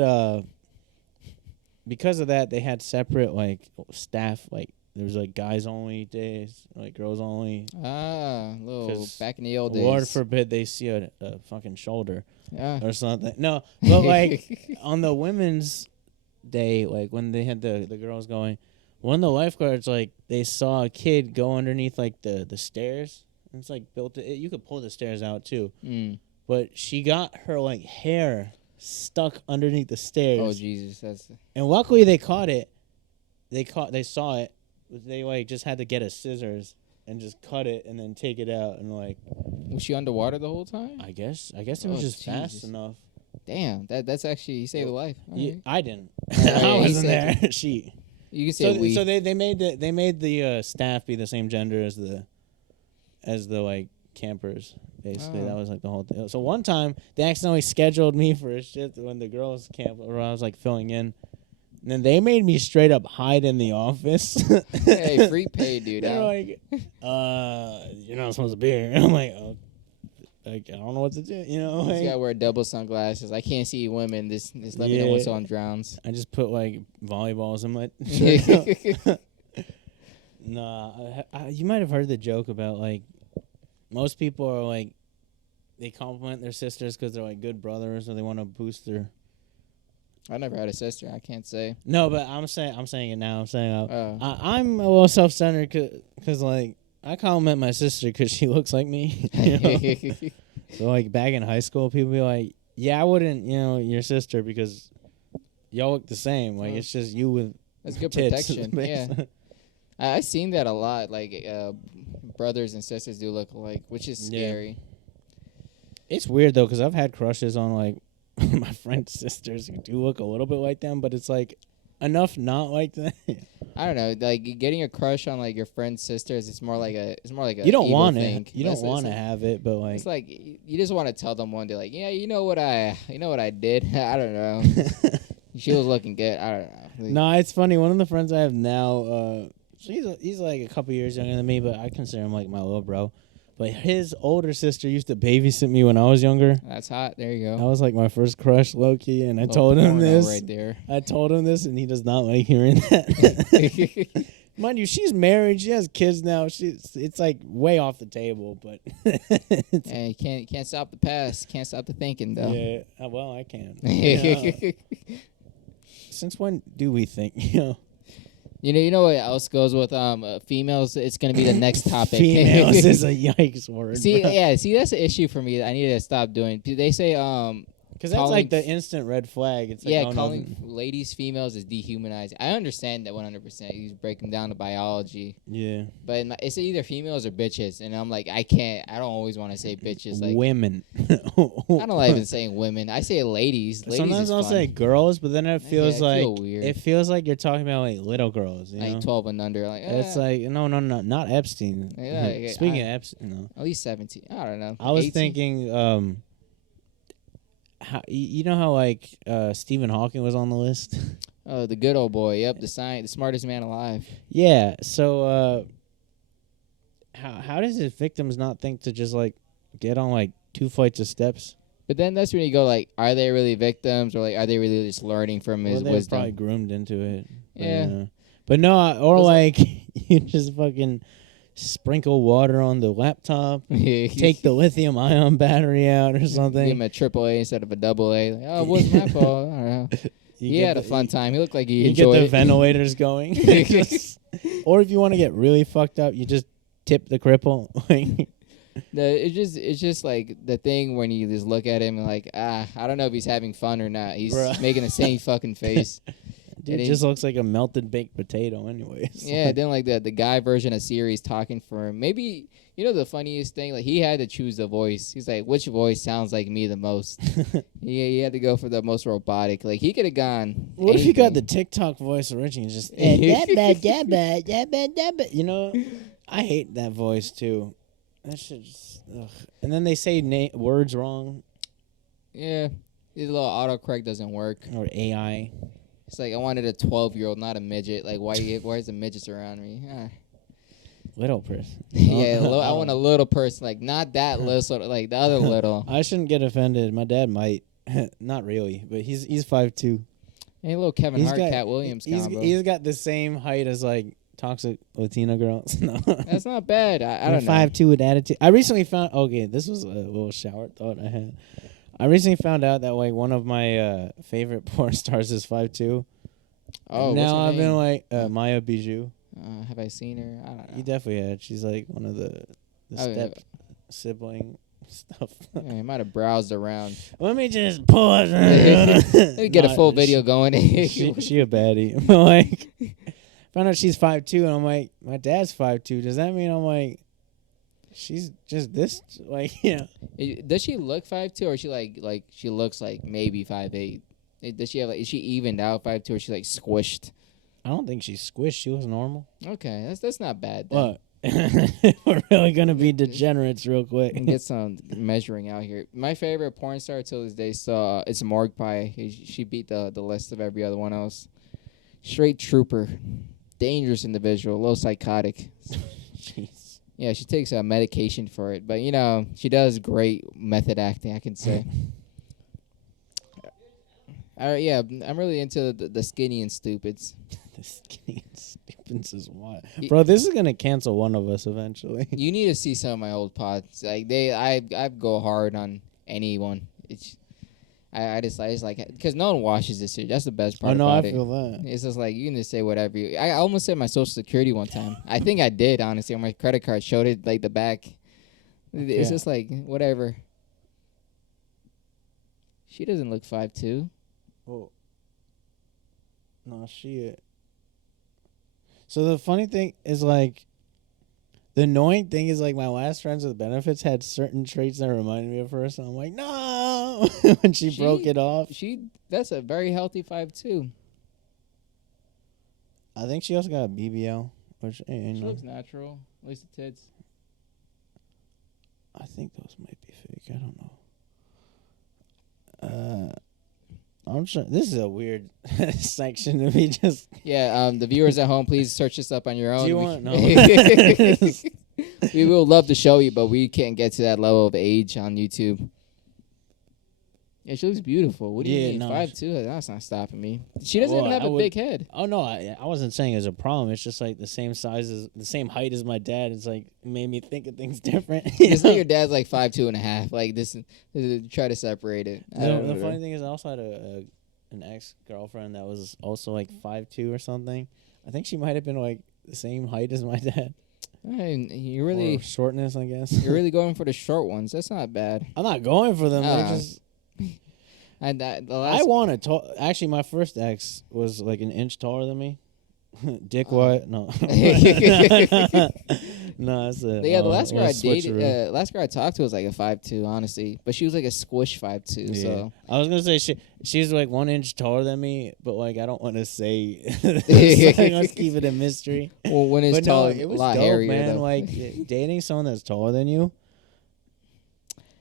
because of that they had separate like staff. Like there was like guys only days, like girls only. Little 'Cause back in the old days. Lord forbid they see a fucking shoulder Yeah. or something. No, but like on the women's day, like when they had the girls going, one of the lifeguards like they saw a kid go underneath like the stairs. It's like built. You could pull the stairs out too, but she got her like hair stuck underneath the stairs. Oh Jesus, that's. And luckily they caught it. They saw it. They like just had to get a scissors and just cut it and then take it out and like. Was she underwater the whole time? I guess it was just fast enough. Damn, that's actually he saved a life. Yeah, Right. I didn't. Yeah, I he wasn't saved there. She. You can say we. So they made the staff be the same gender as the like campers. Basically, Oh. that was like the whole thing. So one time they accidentally scheduled me for a shift when the girls camp, or I was like filling in, and then they made me straight up hide in the office. Hey, free pay, dude. They're like, you're not supposed to be here. I'm like, oh, like I don't know what to do. You know, You like, gotta wear double sunglasses. I can't see women. This let me know when someone drowns. I just put like volleyballs in my shirt. Nah, you might have heard the joke about like most people are like they compliment their sisters because they're like good brothers or they want to boost their. I never had a sister. I can't say. No, but I'm saying it now. I'm saying Oh. I'm a little self-centered because like I compliment my sister because she looks like me. You know? So like back in high school, people be like, "Yeah, I wouldn't, your sister because y'all look the same. Like it's just you with That's good tits." protection. Yeah, I've seen that a lot. Like brothers and sisters do look alike, which is scary. It's weird though because I've had crushes on like my friends' sisters who do look a little bit like them, but it's like enough not like that. I don't know, like getting a crush on like your friend's sisters. It's more like a. You don't want thing. it. You don't want to have it, but like it's like you just want to tell them one day, like, yeah, you know what I did. I don't know. She was looking good. I don't know. Like, no, it's funny. One of the friends I have now, he's like a couple years younger than me, but I consider him like my little bro. But his older sister used to babysit me when I was younger. That's hot. There you go. That was like my first crush, low-key, and I Little told him porno this. right there. I told him this, and he does not like hearing that. Mind you, she's married. She has kids now. It's like way off the table, but And you can't stop the past. Can't stop the thinking though. yeah. Well, I can. Yeah. Since when do we think? You know what else goes with females? It's gonna be the next topic. Females is a yikes word. See, that's an issue for me. I need to stop doing. They say because that's like the instant red flag. It's like, calling ladies females is dehumanizing. I understand that 100%. You break them down to biology. Yeah, but it's either females or bitches, and I'm like, I can't. I don't always want to say bitches. Like women. I don't like even saying women. I say ladies. Sometimes I'll say girls, but then it feels weird. It feels like you're talking about like little girls, like 12 and under. Like it's like no, not Epstein. Yeah, Speaking of Epstein, no. At least 17. I don't know. I was 18? thinking, you know how like Stephen Hawking was on the list. Oh, the good old boy. Yep, the smartest man alive. Yeah. So, how does his victims not think to just like get on like 2 flights of steps? But then that's when you go like, are they really victims, or like, are they really just learning from his wisdom? Probably groomed into it. Yeah. But no, or like you just fucking sprinkle water on the laptop, take the lithium ion battery out or something. Give him a AAA instead of a AA. Like, oh, it wasn't my fault. I don't know. He had a fun time. He looked like he enjoyed get the it. ventilators going. Or if you want to get really fucked up, you just tip the cripple. It's just like the thing when you just look at him and like, I don't know if he's having fun or not. He's making the same fucking face. Dude, it just looks like a melted baked potato anyways. Yeah, then like the guy version of Siri's talking for him. Maybe, the funniest thing, like he had to choose the voice. He's like, which voice sounds like me the most? He had to go for the most robotic. Like he could have gone. What if you got the TikTok voice originally? Just I hate that voice too. That shit just ugh. And then they say words wrong. Yeah, his little autocorrect doesn't work. Or AI. It's like I wanted a 12-year-old, not a midget. Like why is the midgets around me? Little person. Yeah, I want a little person, like not that little, sort of like the other little. I shouldn't get offended. My dad might. Not really, but he's 5'2". Hey, little Kevin Hart, Cat Williams combo. He's got the same height as like toxic Latina girls. No. That's not bad. I don't know. 5'2" with attitude. I recently found. Okay, this was a little shower thought I had. I recently found out that like one of my favorite porn stars is 5'2". Oh, now what's I've her been name? like Maya Bijou. Have I seen her? I don't know. You definitely had. She's like one of the step sibling stuff. Yeah, you might have browsed around. Let me just pause. Let me get a full video going. She a baddie. Like, found out she's 5'2", and I'm like, my dad's 5'2". Does that mean I'm like, she's just this? Like, yeah. Does she look 5'2", or is she like she looks like maybe 5'8"? Does she have is she evened out 5'2", or is she like squished? I don't think she's squished. She was normal. Okay, that's not bad. Then. What? We're really gonna be degenerates real quick. And get some measuring out here. My favorite porn star till this day, it's Morgue Pie. She beat the list of every other one else. Straight trooper, dangerous individual, a little psychotic. Jeez. Yeah, she takes medication for it, but she does great method acting, I can say. Yeah, I'm really into the skinny and stupids. The skinny and stupids is what, bro. This is gonna cancel one of us eventually. You need to see some of my old pods. Like I go hard on anyone. I just like because no one watches this shit. That's the best part. Oh no, about I feel that. It's just like you can just say whatever. I almost said my social security one time. I think I did honestly. On my credit card showed it like the back. It's just like whatever. She doesn't look 5'2". Oh. No, she. So the funny thing is, like, the annoying thing is, like, my last friends with benefits had certain traits that reminded me of her, so I'm like, no, when she broke it off. That's a very healthy 5'2". I think she also got a BBL, which she looks natural, at least the tits. I think those might be fake. I don't know. I'm sure this is a weird section to be just. Yeah, the viewers at home, please search this up on your own. Do you want? No. We will love to show you, but we can't get to that level of age on YouTube. Yeah, she looks beautiful. What do you mean? 5'2"? That's not stopping me. She doesn't even have a big head. Oh no, I wasn't saying it's a problem. It's just like the same height as my dad. It's like it made me think of things different. It's like your dad's like 5'2.5". Like this try to separate it. The funny thing is, I also had an ex-girlfriend that was also like 5'2" or something. I think she might have been like the same height as my dad. You really or shortness, I guess. You're really going for the short ones. That's not bad. I'm not going for them. They're just. And I want to talk. Actually, my first ex was like an inch taller than me. Dick what? No. No, that's a. Yeah, the last girl I dated, last girl I talked to was like a 5'2", honestly, but she was like a squish 5'2". Yeah. So I was gonna say she's like 1 inch taller than me, but like I don't want to say. Let's keep it a mystery. Well, when it's taller, it was a lot dope, hairier, man. though. Like dating someone that's taller than you,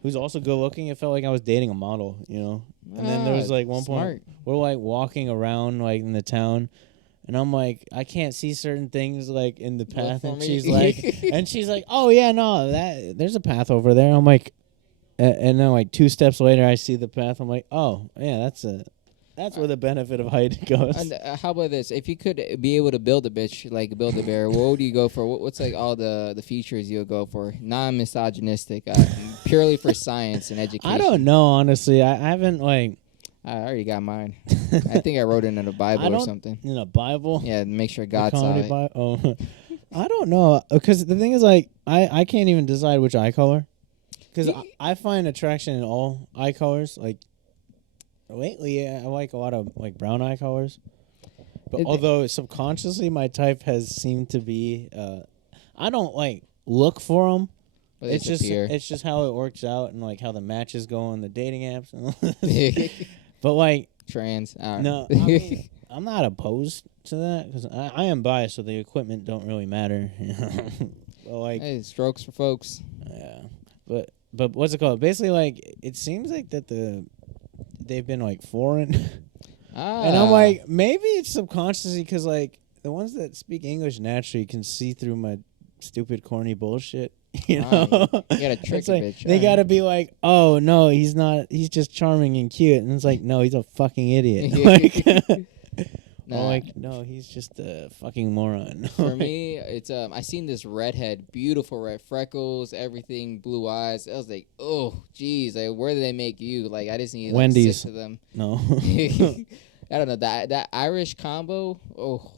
who's also good looking. It felt like I was dating a model, you know. And then there was like one point we're like walking around like in the town, and I'm like, I can't see certain things like in the path, and she's like, oh yeah, no, there's a path over there. I'm like, and then like 2 steps later, I see the path. I'm like, oh yeah, that's where the benefit of height goes. And how about this? If you could be able to build a bitch, like build a bear, what would you go for? What's like all the features you would go for? Non-misogynistic, purely for science and education. I don't know, honestly. I haven't like. I already got mine. I think I wrote it in a Bible or something. In a Bible? Yeah, make sure God saw it. Oh, I don't know, because the thing is, like, I can't even decide which eye color, because I find attraction in all eye colors. Like. Lately, I like a lot of like brown eye colors, but although subconsciously my type has seemed to be, I don't like look for them. But it's just how it works out and like how the matches go on the dating apps. But like trans, no, I mean, I'm not opposed to that because I am biased, so the equipment don't really matter. But like, hey, strokes for folks. Yeah, but what's it called? Basically, like it seems like that they've been like foreign. And I'm like, maybe it's subconsciously because like the ones that speak English naturally can see through my stupid, corny bullshit. You know, you gotta trick a like, bitch. They gotta be like, oh no, he's not. He's just charming and cute. And it's like, no, he's a fucking idiot. Like, nah. like, no, he's just a fucking moron. For me, it's I seen this redhead, beautiful red freckles, everything, blue eyes. I was like, oh, geez, like where did they make you? Like I just need like, Wendy's. 6 of them. No, I don't know that Irish combo. Oh,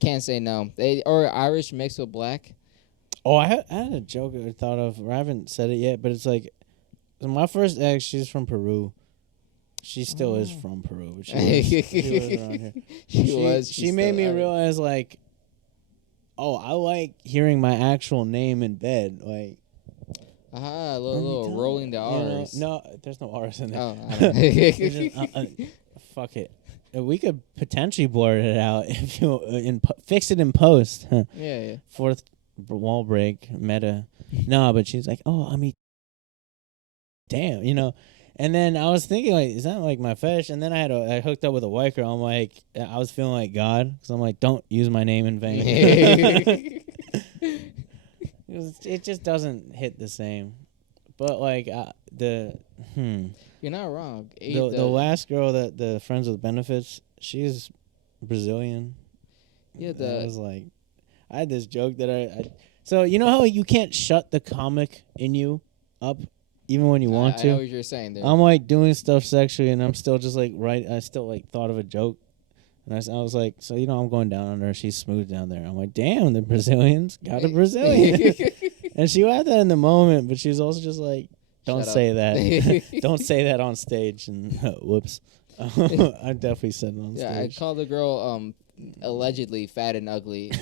can't say no. Or Irish mixed with black. Oh, I had a joke I thought of. I haven't said it yet, but it's like my first ex. She's from Peru. She still is from Peru, but she was around here. She made me realize like, oh, I like hearing my actual name in bed. Like, a little rolling the R's. No, there's no R's in there. Oh, I don't know. Fuck it. We could potentially blur it out if you fix it in post. Yeah. Fourth wall break, meta. No, but she's like, oh, I mean, damn, you know. And then I was thinking, like, is that like my fetish? And then I hooked up with a white girl. I'm like, I was feeling like God because I'm like, don't use my name in vain. It just doesn't hit the same. But like you're not wrong. The last girl that the friends with benefits, she's Brazilian. Yeah, I was like, I had this joke that I so you know how you can't shut the comic in you up even when you want to. I know what you're saying there. I'm like doing stuff sexually and I'm still just like I still like thought of a joke. And I was like, so you know, I'm going down on her. She's smooth down there. I'm like, damn, the Brazilians got a Brazilian. And she laughed that in the moment, but she was also just like, don't say that. Don't say that on stage. And whoops. I definitely said it on stage. Yeah, I called the girl allegedly fat and ugly.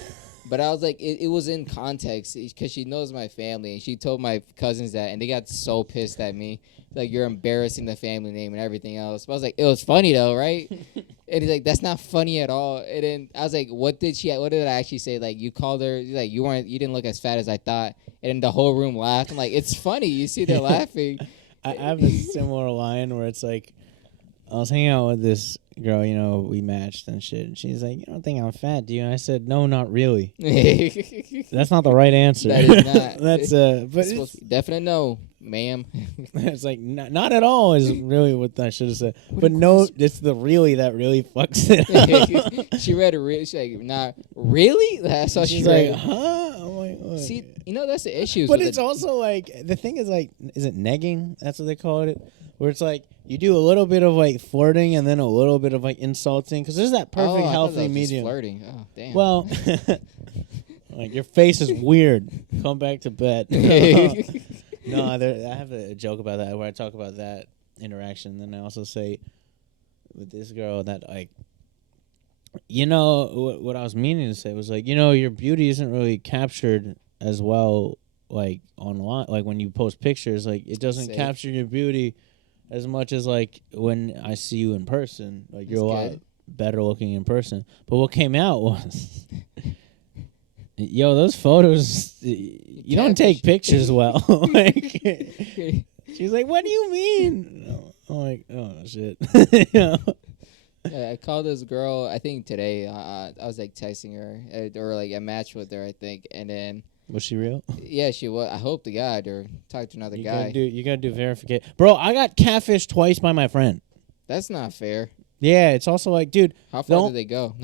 But I was like, it was in context because she knows my family. And she told my cousins that, and they got so pissed at me. Like, you're embarrassing the family name and everything else. But I was like, it was funny, though, right? And he's like, that's not funny at all. And then I was like, what did I actually say? Like, you called her, like, you didn't look as fat as I thought. And then the whole room laughed. I'm like, it's funny. You see, they're laughing. I have a similar line where it's like, I was hanging out with this girl, you know, we matched and shit. And she's like, you don't think I'm fat, do you? And I said, no, not really. That's not the right answer. That is not. That's, but it's definite no, ma'am. It's like, not at all is really what I should have said. But no, it's the really that really fucks it up. She read it real. She's like, nah, really? That's all she's she read. Like, huh? I'm like, what? See, you know, that's the issue. But it's also like, the thing is like, is it negging? That's what they call it. Where it's like, you do a little bit of like flirting and then a little bit of like insulting because there's that perfect healthy medium. Flirting. Oh, damn. Well, like your face is weird. Come back to bed. No, I have a joke about that where I talk about that interaction. Then I also say with this girl that like, you know, what I was meaning to say was like, you know, your beauty isn't really captured as well like online. Like when you post pictures, like it doesn't capture your beauty as much as like when I see you in person, like you're a lot better looking in person. But what came out was, yo, those photos, you don't take pictures well. Like, she's like, what do you mean? I'm like, oh shit. You know? Yeah, I called this girl. I think today. I was like texting her or like a match with her. I think, and then. Was she real? Yeah, she was. I hope to God, or talk to another guy. You gotta do verification. Bro, I got catfished twice by my friend. That's not fair. Yeah, it's also like, dude. How far did they go?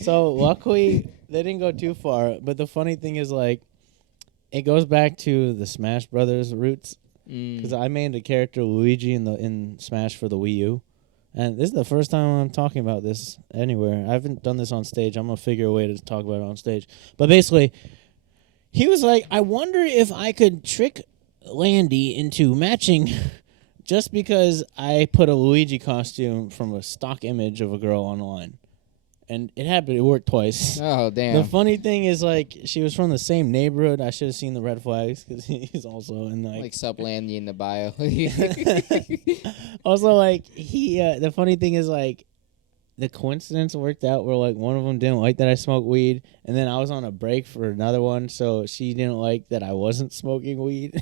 So, luckily, they didn't go too far. But the funny thing is, like, it goes back to the Smash Brothers roots. Because I made a character, Luigi, in Smash for the Wii U. And this is the first time I'm talking about this anywhere. I haven't done this on stage. I'm going to figure a way to talk about it on stage. But basically, he was like, I wonder if I could trick Landy into matching just because I put a Luigi costume from a stock image of a girl online. And it happened. It worked twice. Oh, damn. The funny thing is, like, she was from the same neighborhood. I should have seen the red flags because he's also in, like sup Landy in the bio. Also, like, the funny thing is, like, the coincidence worked out where, like, one of them didn't like that I smoked weed, and then I was on a break for another one, so she didn't like that I wasn't smoking weed.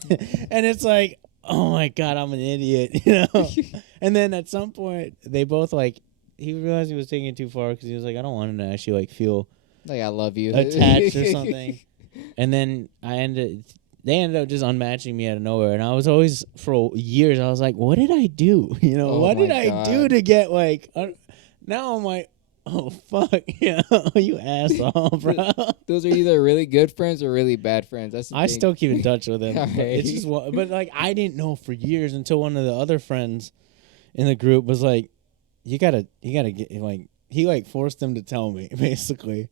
And it's like, oh, my God, I'm an idiot, you know? And then at some point, they both, like, he realized he was taking it too far because he was like, I don't want him to actually like feel Like, I love you. attached or something. And then they ended up just unmatching me out of nowhere. And I was always, for years, I was like, what did I do? You know, Oh what my did I do God. to get like, now I'm like, oh, fuck, yeah, you asshole, bro. Those are either really good friends or really bad friends. That's the I thing. still keep in touch with him. But Alright. it's just, but like, I didn't know for years until one of the other friends in the group was like, you gotta get, like, he like forced him to tell me, basically.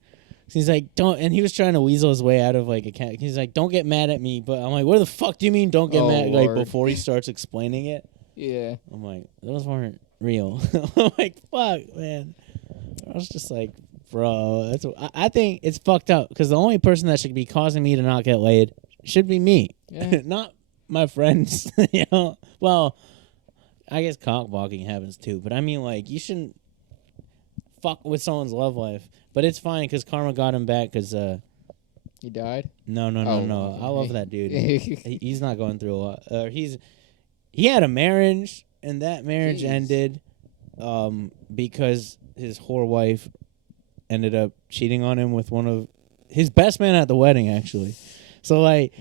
He's like, don't, and he was trying to weasel his way out of like a cat. He's like, don't get mad at me. But I'm like, where the fuck do you mean don't get Oh, mad? Like, Lord. before he starts explaining it. Yeah. I'm like, those weren't real. I'm like, fuck, man. I was just like, bro, I think it's fucked up because the only person that should be causing me to not get laid should be me, Yeah. not my friends. You know, well, I guess cockblocking happens too, but I mean, like, you shouldn't fuck with someone's love life. But it's fine because karma got him back because He died? no. Oh, I love that dude. okay. He's not going through a lot. He had a marriage and that marriage Jeez. ended because his whore wife ended up cheating on him with one of his best man at the wedding, actually. So like,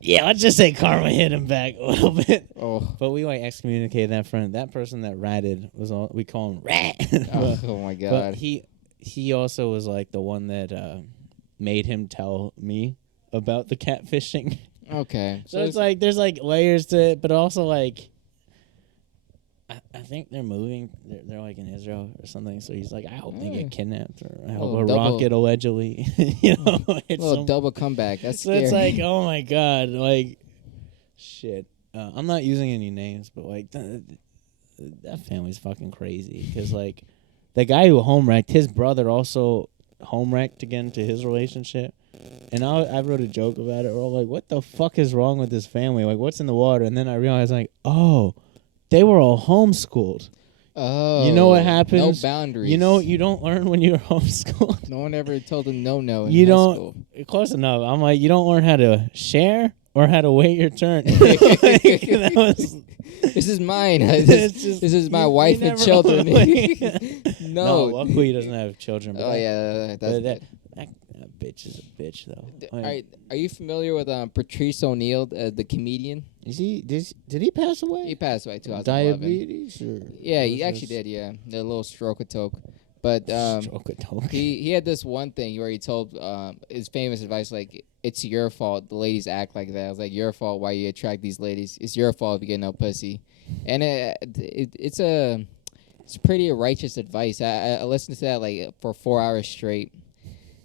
yeah, let's just say karma hit him back a little bit. Oh. But we like excommunicated that friend. That person that ratted was all we call him rat. Oh my God. But he also was like the one that made him tell me about the catfishing. Okay. So it's like there's like layers to it, but also like I think they're moving. They're like in Israel or something. So he's like, I hope they get kidnapped, or I hope a rocket allegedly, you know, a little double comeback. That's so scary. it's like, oh my God, like shit. I'm not using any names, but like that family's fucking crazy because like the guy who home wrecked, his brother also home wrecked again to his relationship. And I wrote a joke about it. We're all like, what the fuck is wrong with this family? Like, what's in the water? And then I realized, like, oh, they were all homeschooled. Oh. You know what happens? No boundaries. You know what you don't learn when you're homeschooled? No one ever told them no in You high don't. school. Close enough. I'm like, you don't learn how to share or how to wait your turn. Like, that was, this is mine. It's just- this is my you wife and never- children. no, no. luckily he doesn't have children. But Oh yeah, that, that's that bitch is a bitch though. Like, Are you familiar with Patrice O'Neill, the comedian? is he? Did he pass away? He passed away 2011. Diabetes or Yeah, he was actually this- did. Yeah, the little stroke of toke. But Stroke of toke. he had this one thing where he told his famous advice, like, it's your fault the ladies act like that. It's like, your fault why you attract these ladies. It's your fault if you get no pussy. And it's pretty righteous advice. I listened to that like for 4 hours straight.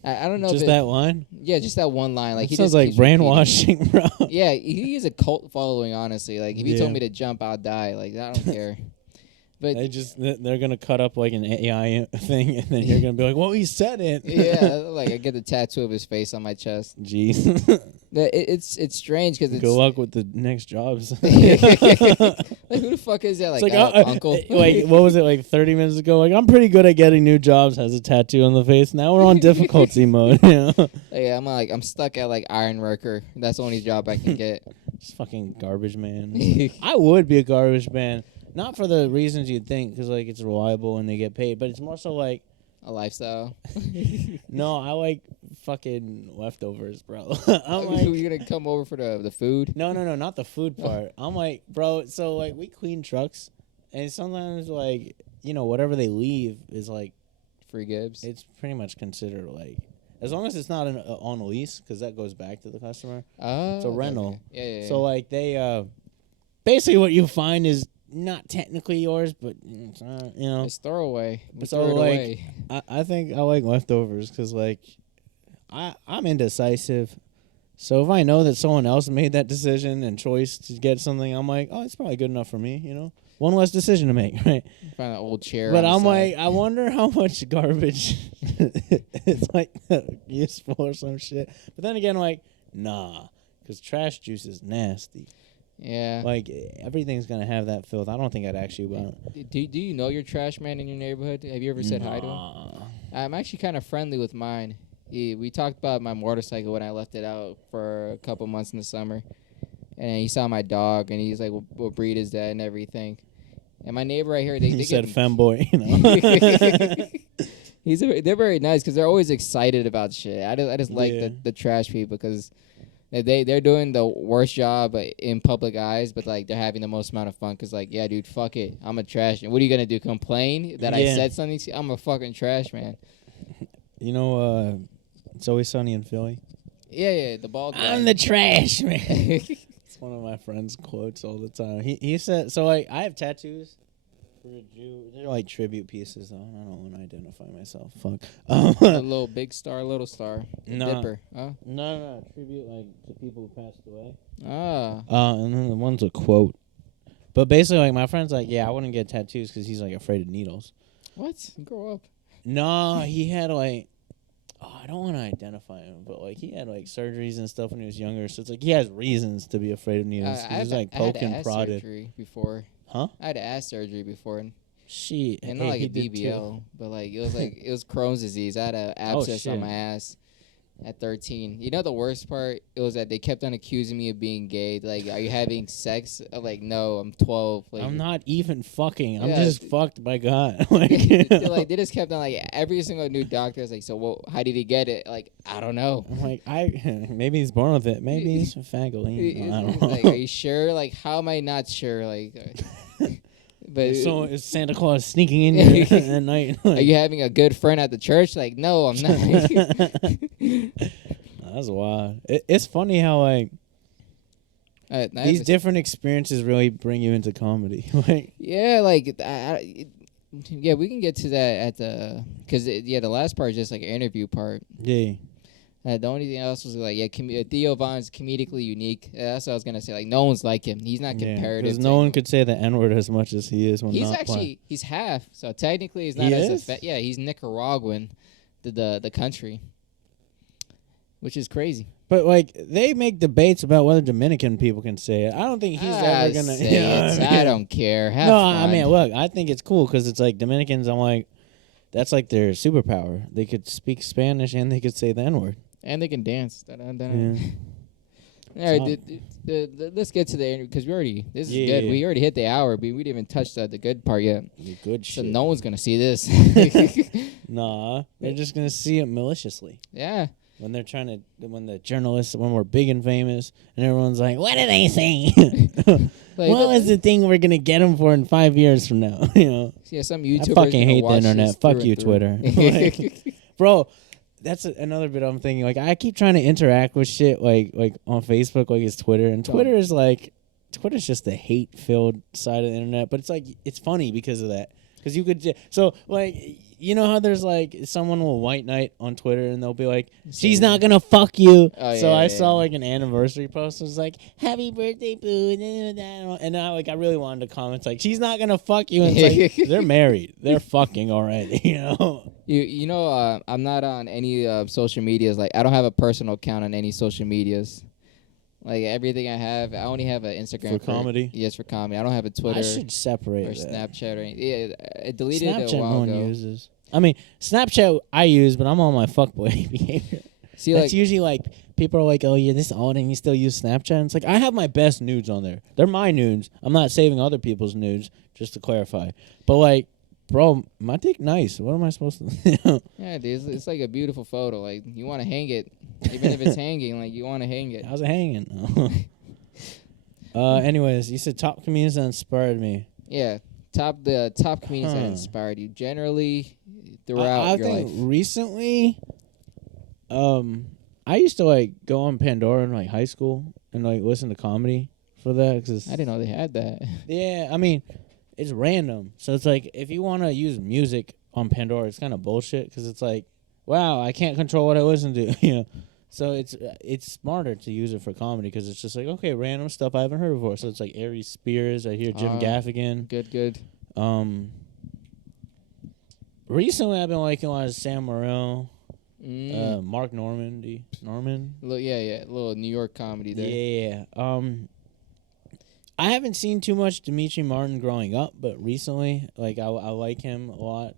I don't know Just if that line? Yeah, just that one line. Like, That he sounds just like keeps repeating it. brainwashing, bro. Yeah, he has a cult following, honestly. Like, if he Yeah. told me to jump, I'll die. Like, I don't care. But They're gonna cut up like an AI thing, and then you're gonna be like, "Well, he said it." yeah, like I get the tattoo of his face on my chest. Jeez. It's strange because it's Good luck with the next jobs. like, who the fuck is that? Like, It's uncle? like what was it like 30 minutes ago? Like, I'm pretty good at getting new jobs. Has a tattoo on the face. Now we're on difficulty mode. You know? Yeah, I'm stuck at like iron worker. That's the only job I can get. Just fucking garbage man. I would be a garbage man, not for the reasons you'd think, because like it's reliable and they get paid, but it's more so like A lifestyle. no, I like fucking leftovers, bro. I'm Like, like, you're gonna come over for the food? no, not the food part. I'm like, bro, so like we clean trucks, and sometimes like, you know, whatever they leave is like, Free Gibbs. it's pretty much considered like, as long as it's not on a lease, because that goes back to the customer. Oh, It's a rental. Yeah. So like they, basically what you find is not technically yours, but it's, you know. it's throwaway. We So, throw it like, away. I think I like leftovers because like I'm indecisive. So if I know that someone else made that decision and choice to get something, I'm like, oh, it's probably good enough for me, you know? One less decision to make, right? Find an old chair. But on the I'm side. like, I wonder how much garbage it's like useful or some shit. But then again, like, nah, because trash juice is nasty. Yeah. Like, everything's going to have that filth. I don't think I'd actually want Do you know your trash man in your neighborhood? Have you ever said hi to him? I'm actually kind of friendly with mine. We talked about my motorcycle when I left it out for a couple months in the summer. And he saw my dog, and he's like, what breed is that and everything. And my neighbor right here, they You said get femboy, they're very nice because they're always excited about shit. I just like the trash people because they're doing the worst job in public eyes, but like they're having the most amount of fun because like, yeah, dude, fuck it, I'm a trash man. What are you gonna do? Complain that I said something? I'm a fucking trash man. You know, It's Always Sunny in Philly. Yeah, the bald guy. I'm the trash man. It's one of my friends' quotes all the time. He said, so like I have tattoos. For a Jew, they're like tribute pieces, though. I don't want to identify myself. Fuck. A little big star, little star. No. Dipper. Huh? No. Tribute like to people who passed away. And then the one's a quote. But basically, like my friend's like, yeah, I wouldn't get tattoos because he's like afraid of needles. What? Grow up. No, he had like, I don't want to identify him, but like he had like surgeries and stuff when he was younger, so it's like he has reasons to be afraid of needles. He's like poked and prodded. Surgery before. Huh? I had ass surgery before, and shit, not like a BBL, but like it was Crohn's disease. I had an abscess on my ass at 13. You know the worst part? It was that they kept on accusing me of being gay. Like, are you having sex? I'm like, no, I'm 12. Like, I'm not even fucking. I'm just fucked by God. Like, they just kept on like every single new doctor was like, so well, how did he get it? Like, I don't know. I'm like, maybe he's born with it. Maybe he's a faggot. I don't know. Like, are you sure? Like, how am I not sure? Like. But so is Santa Claus sneaking in here at night? Like, are you having a good friend at the church? Like, no, I'm not. That's wild. It's funny how like these different experiences really bring you into comedy. Like, yeah, like yeah, we can get to that at the because the last part is just like an interview part. Yeah. The only thing else was like, Theo Von's comedically unique. That's what I was gonna say. Like, no one's like him. He's not comparative. Because no one could say the N-word as much as he is when he's not actually playing. He's half, so technically he's not as yeah. He's Nicaraguan, the country, which is crazy. But like they make debates about whether Dominican people can say it. I don't think he's ever gonna say it. I don't care. Have fun. I mean, look, I think it's cool because it's like Dominicans. I'm like, that's like their superpower. They could speak Spanish and they could say the N-word. And they can dance. All right, let's get to the interview because this is good. We already hit the hour, but we didn't even touch the good part yet. The good shit. So no one's gonna see this. Nah, they're just gonna see it maliciously. Yeah. When they're when we're big and famous, and everyone's like, "What are they saying? What was the thing we're gonna get them for in 5 years from now?" You know? Yeah, some YouTubers. I fucking hate the internet. Fuck you, Twitter. Like, bro. That's another bit I'm thinking. Like, I keep trying to interact with shit like on Facebook, like it's Twitter, and Twitter's just the hate-filled side of the internet. But it's like it's funny because of that. Because you could you know how there's like someone will white knight on Twitter and they'll be like, she's not gonna fuck you. So I saw like an anniversary post. It was like, happy birthday, boo, and I really wanted to comment like, she's not gonna fuck you. And it's like, they're married, they're fucking already. You know. You know, I'm not on any social medias. Like, I don't have a personal account on any social medias. Like, everything I have, I only have an Instagram. For comedy? Yes, for comedy. I don't have a Twitter. I should separate or that. Snapchat or anything. Yeah, I deleted it a Snapchat while no one ago. uses. I mean, Snapchat I use, but I'm on my fuckboy behavior. See, that's usually like, people are like, oh, you're this old and you still use Snapchat? And it's like, I have my best nudes on there. They're my nudes. I'm not saving other people's nudes, just to clarify. But like, bro, my dick nice. What am I supposed to do? Yeah, dude, it's like a beautiful photo. Like, you want to hang it. Even if it's hanging, like, you want to hang it. How's it hanging? Anyways, you said top comedians that inspired me. Yeah, top comedians that inspired you generally throughout your life. I think recently, I used to like go on Pandora in like high school and like listen to comedy for that. Cause I didn't know they had that. Yeah, I mean, it's random. So it's like if you want to use music on Pandora, it's kind of bullshit because it's like, wow, I can't control what I listen to. You know. So it's smarter to use it for comedy because it's just like, okay, random stuff I haven't heard before. So it's like Aries Spears. I hear Jim Gaffigan. Good. Recently I've been liking a lot of Sam Morril, Mark Norman. Little New York comedy there. Yeah. I haven't seen too much Dimitri Martin growing up, but recently, like I like him a lot.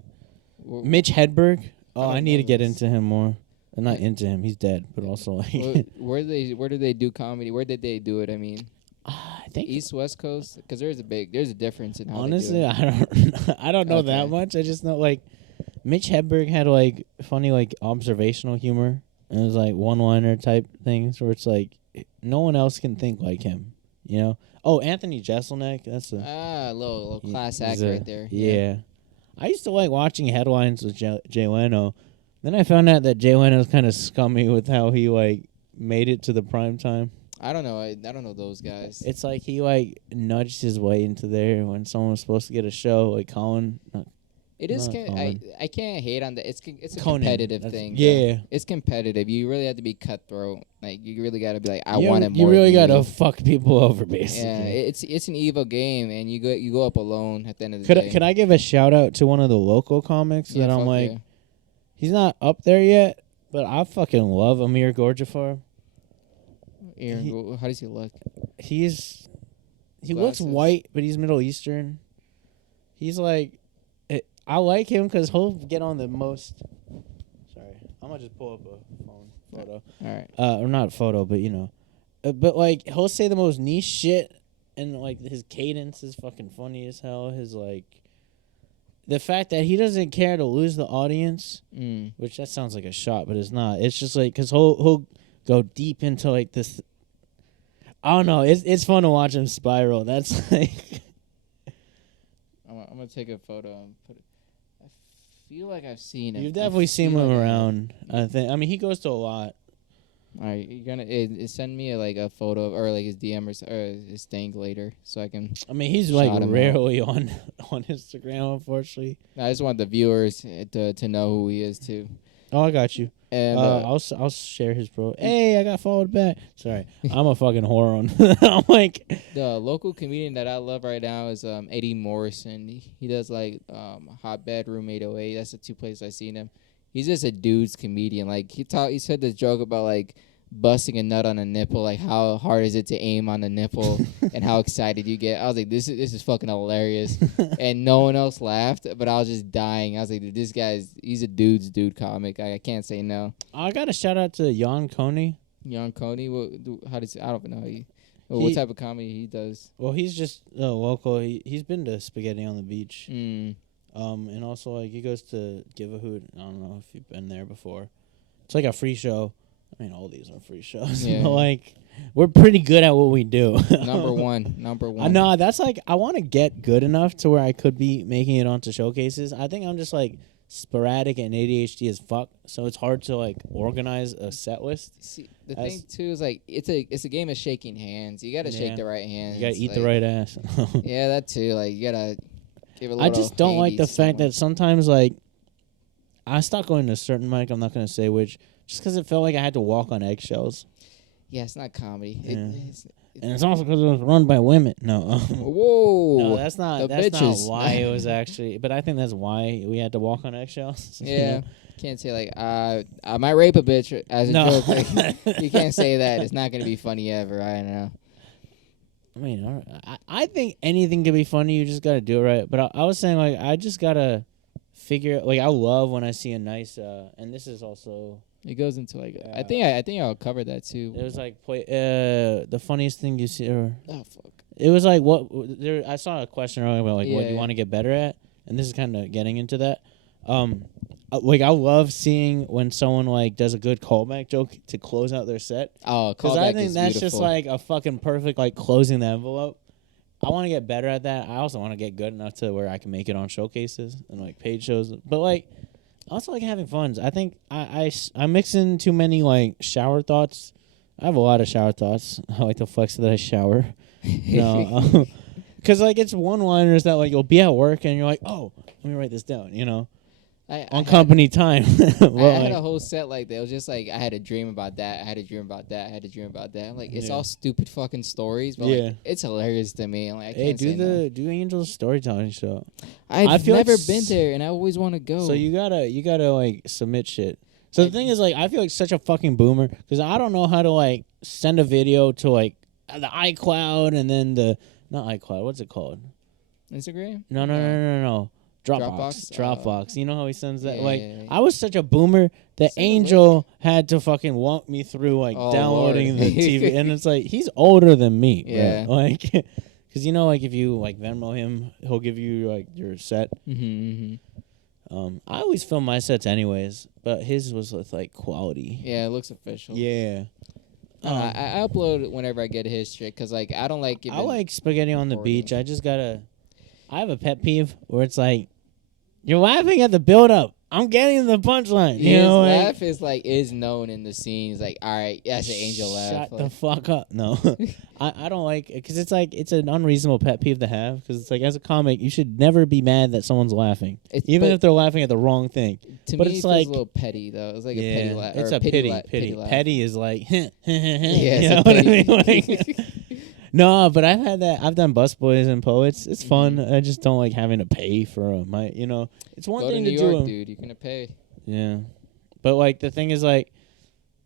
Mitch Hedberg. Oh, I need to get into him more. I'm not into him. He's dead, but also like. Where did they do comedy? Where did they do it? I mean. I think East West Coast, because there's a difference in how honestly, they do it. I don't know that Okay. much. I just know like Mitch Hedberg had like funny like observational humor. And it was like one-liner type things where it's like no one else can think like him. You know? Oh, Anthony Jeselnik. That's A little class he's act right there. Yeah. I used to like watching headlines with Jay Leno. Then I found out that Jay Leno's kind of scummy with how he like made it to the prime time. I don't know. I don't know those guys. It's like he like nudged his way into there when someone was supposed to get a show, like Colin. It is. Not Colin. I can't hate on that. It's a Conan. competitive thing. Yeah. It's competitive. You really have to be cutthroat. Like you really got to be like, I You- want it more. You really than gotta you. fuck people over, basically. Yeah, it's an evil game, and you go up alone at the end of the day. Could I give a shout out to one of the local comics Yeah, that I'm fuck like, yeah. he's not up there yet, but I fucking love Amir Gorjafar. How does he look? He looks Glasses. white, but he's Middle Eastern. He's like, I like him because he'll get on the most. Sorry, I'm gonna just pull up a phone photo. All right. Or not photo, but you know, but like he'll say the most niche shit, and like his cadence is fucking funny as hell. His like, the fact that he doesn't care to lose the audience, which that sounds like a shot, but it's not. It's just like because he'll go deep into like this. I don't know. It's fun to watch him spiral. That's like. I'm gonna take a photo and put it. I feel like I've seen him. You've definitely seen him around. I think. I mean, he goes to a lot. All right, you're gonna send me a photo or like his DM or his thing later, so I can. I mean, he's Shout like him out. rarely on Instagram, unfortunately. I just want the viewers to know who he is too. Oh, I got you. And I'll share his pro. Hey, I got followed back. Sorry, I'm a fucking whore on. I'm like the local comedian that I love right now is Eddie Morrison. He does Hotbed Room 808. That's the two places I've seen him. He's just a dude's comedian. Like he said this joke about like busting a nut on a nipple. Like how hard is it to aim on the nipple and how excited you get. I was like, this is fucking hilarious, and no one else laughed, but I was just dying. I was like, dude, he's a dude comic. I can't say no. I got a shout out to Jan Coney. Jan Coney, I don't know what type of comedy he does. Well, he's just local. He's been to Spaghetti on the Beach. And also like he goes to Give a Hoot. I don't know if you've been there before. It's like a free show. I mean, all these are free shows. Yeah. But like, we're pretty good at what we do. Number one. No, that's like I want to get good enough to where I could be making it onto showcases. I think I'm just like sporadic and ADHD as fuck, so it's hard to like organize a set list. See, the thing too is like it's a game of shaking hands. You gotta shake the right hands. You gotta eat the right ass. Yeah, that too. Like you gotta give a little. I just don't like the fact somewhere. that sometimes like I stopped going to a certain mic. I'm not gonna say which, just because it felt like I had to walk on eggshells. Yeah, it's not comedy. Yeah. And And it's also because it was run by women. No. Whoa. No, that's not. The That's bitches. not why it was actually. But I think that's why we had to walk on eggshells. you Yeah. know? Can't say like I might rape a bitch as a No. joke. Like, you can't say that. It's not gonna be funny ever. I don't know. I mean, all right. I think anything can be funny. You just gotta do it right. But I was saying like I just gotta figure. Like I love when I see a nice. And this is also. It goes into like I think I'll cover that too. It was like the funniest thing you see. Or Oh fuck. it was like what there. I saw a question earlier about like what Yeah, you yeah. want to get better at, and this is kind of getting into that. Like I love seeing when someone like does a good callback joke to close out their set. Oh, Because I callback think is that's beautiful. just like a fucking perfect like closing the envelope. I want to get better at that. I also want to get good enough to where I can make it on showcases and like paid shows. But like, I also like having fun. I think I mix in too many like shower thoughts. I have a lot of shower thoughts. I like to flex that I shower. No, because like it's one-liners that like you'll be at work and you're like, oh, let me write this down. You know. On company time. I had a whole set like that. It was just like I had a dream about that. I had a dream about that. I had a dream about that. I'm like, it's all stupid fucking stories, but like, it's hilarious to me. I'm like, I can't say no. do Angel's storytelling show. I've feel like never been there, and I always want to go. So you gotta like submit shit. So the thing is like I feel like such a fucking boomer because I don't know how to like send a video to like the iCloud and then the not iCloud. What's it called? Instagram? No. Dropbox. You know how he sends that? Like, Yeah. I was such a boomer that Send a Angel had to fucking walk me through, like, Oh, downloading Lord. the TV. And it's like, he's older than me. Yeah. Bro. Like, because, you know, like, if you, like, Venmo him, he'll give you, like, your set. I always film my sets anyways, but his was with, like, quality. Yeah, it looks official. Yeah. I upload it whenever I get his shit because, like, I don't like I like spaghetti on the recording. beach. I have a pet peeve where it's like, you're laughing at the build-up. I'm getting the punchline. You His know, laugh is known in the scenes. Like, all right, that's an Angel laugh. Shut Like, the fuck up. No. I don't like it because it's like, it's an unreasonable pet peeve to have because it's like, as a comic, you should never be mad that someone's laughing. Even if they're laughing at the wrong thing. To but me, it's it like feels a little petty, though. It's like a petty laugh. It's or a pity. laugh. Petty is like, Yeah, you know it's what I a mean? petty. Like, no, but I've had that. I've done busboys and poets. It's fun. I just don't like having to pay for my. You know, it's one Go thing to to New York, do. dude. You're gonna pay. Yeah, but like the thing is, like,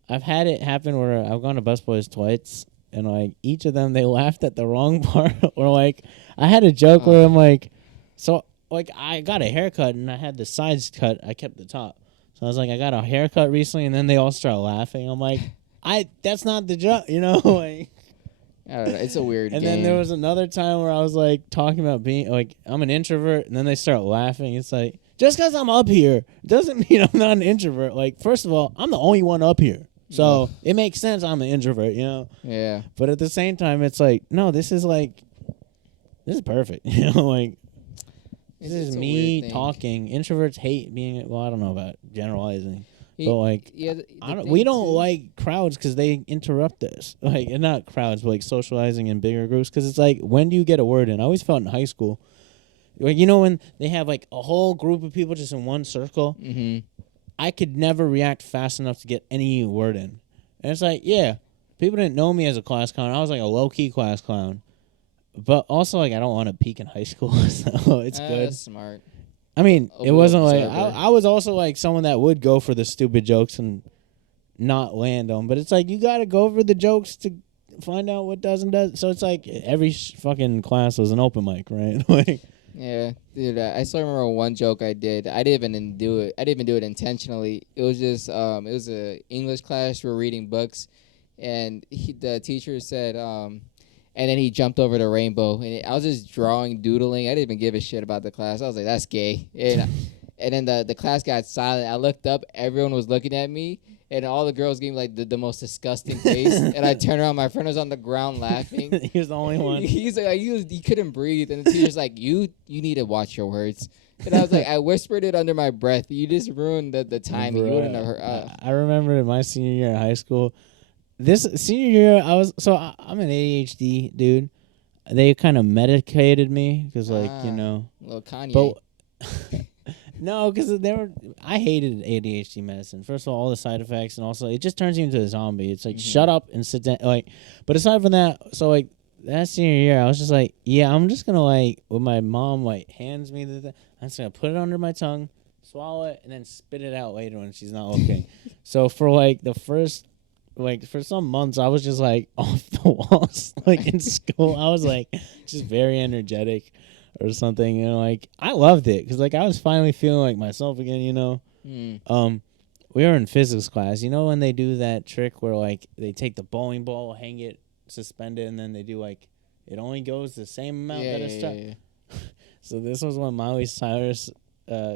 I've had it happen where I've gone to busboys twice, and like each of them they laughed at the wrong part. Or like I had a joke where I'm like, so like I got a haircut and I had the sides cut. I kept the top. So I was like, I got a haircut recently, and then they all start laughing. I'm like, that's not the joke, you know. Like, I don't know. It's a weird and game. then there was another time where I was like talking about being like, I'm an introvert, and then they start laughing. It's like, just because I'm up here doesn't mean I'm not an introvert. Like, first of all, I'm the only one up here, so it makes sense I'm an introvert, you know. Yeah. But at the same time, it's like, no, this is perfect, you know, like. This is me talking. Introverts hate being. Well, I don't know about generalizing, but like, we don't like crowds because they interrupt us. Like, and not crowds, but like socializing in bigger groups. Because it's like, when do you get a word in? I always felt in high school, like, you know, when they have like a whole group of people just in one circle. I could never react fast enough to get any word in, and it's like, yeah, people didn't know me as a class clown. I was like a low key class clown. But also, like, I don't want to peak in high school, so it's good. That's smart. I mean, it wasn't like observer. I was also like someone that would go for the stupid jokes and not land them. But it's like you got to go for the jokes to find out what does and does. So it's like every fucking class was an open mic, right? Like, yeah, dude. I still remember one joke I did. I didn't even do it. I didn't even do it intentionally. It was just it was a English class. We were reading books, and the teacher said and then he jumped over the rainbow, and I was just doodling. I didn't even give a shit about the class. I was like, that's gay. And then the class got silent. I looked up. Everyone was looking at me, and all the girls gave me, like, the most disgusting face. And I turned around. My friend was on the ground laughing. He was the only one. He's like, he couldn't breathe. And the teacher's like, you need to watch your words. And I was like, I whispered it under my breath. You just ruined the timing. You wouldn't have heard. I remember in my senior year in high school. This senior year, I'm an ADHD dude. They kind of medicated me because, like, you know, little Kanye. But no, because I hated ADHD medicine. First of all the side effects, and also it just turns you into a zombie. It's like, shut up and sit down. Like, but aside from that, so like that senior year, I was just like, yeah, I'm just gonna, like, when my mom like hands me I'm just gonna put it under my tongue, swallow it, and then spit it out later when she's not looking. So for like the first. Like, for some months, I was just, like, off the walls, like, in school. I was, like, just very energetic or something. And, like, I loved it because, like, I was finally feeling like myself again, you know. We were in physics class. You know when they do that trick where, like, they take the bowling ball, hang it, suspend it, and then they do, like, it only goes the same amount that it's stuck. Yeah. So this was when Miley Cyrus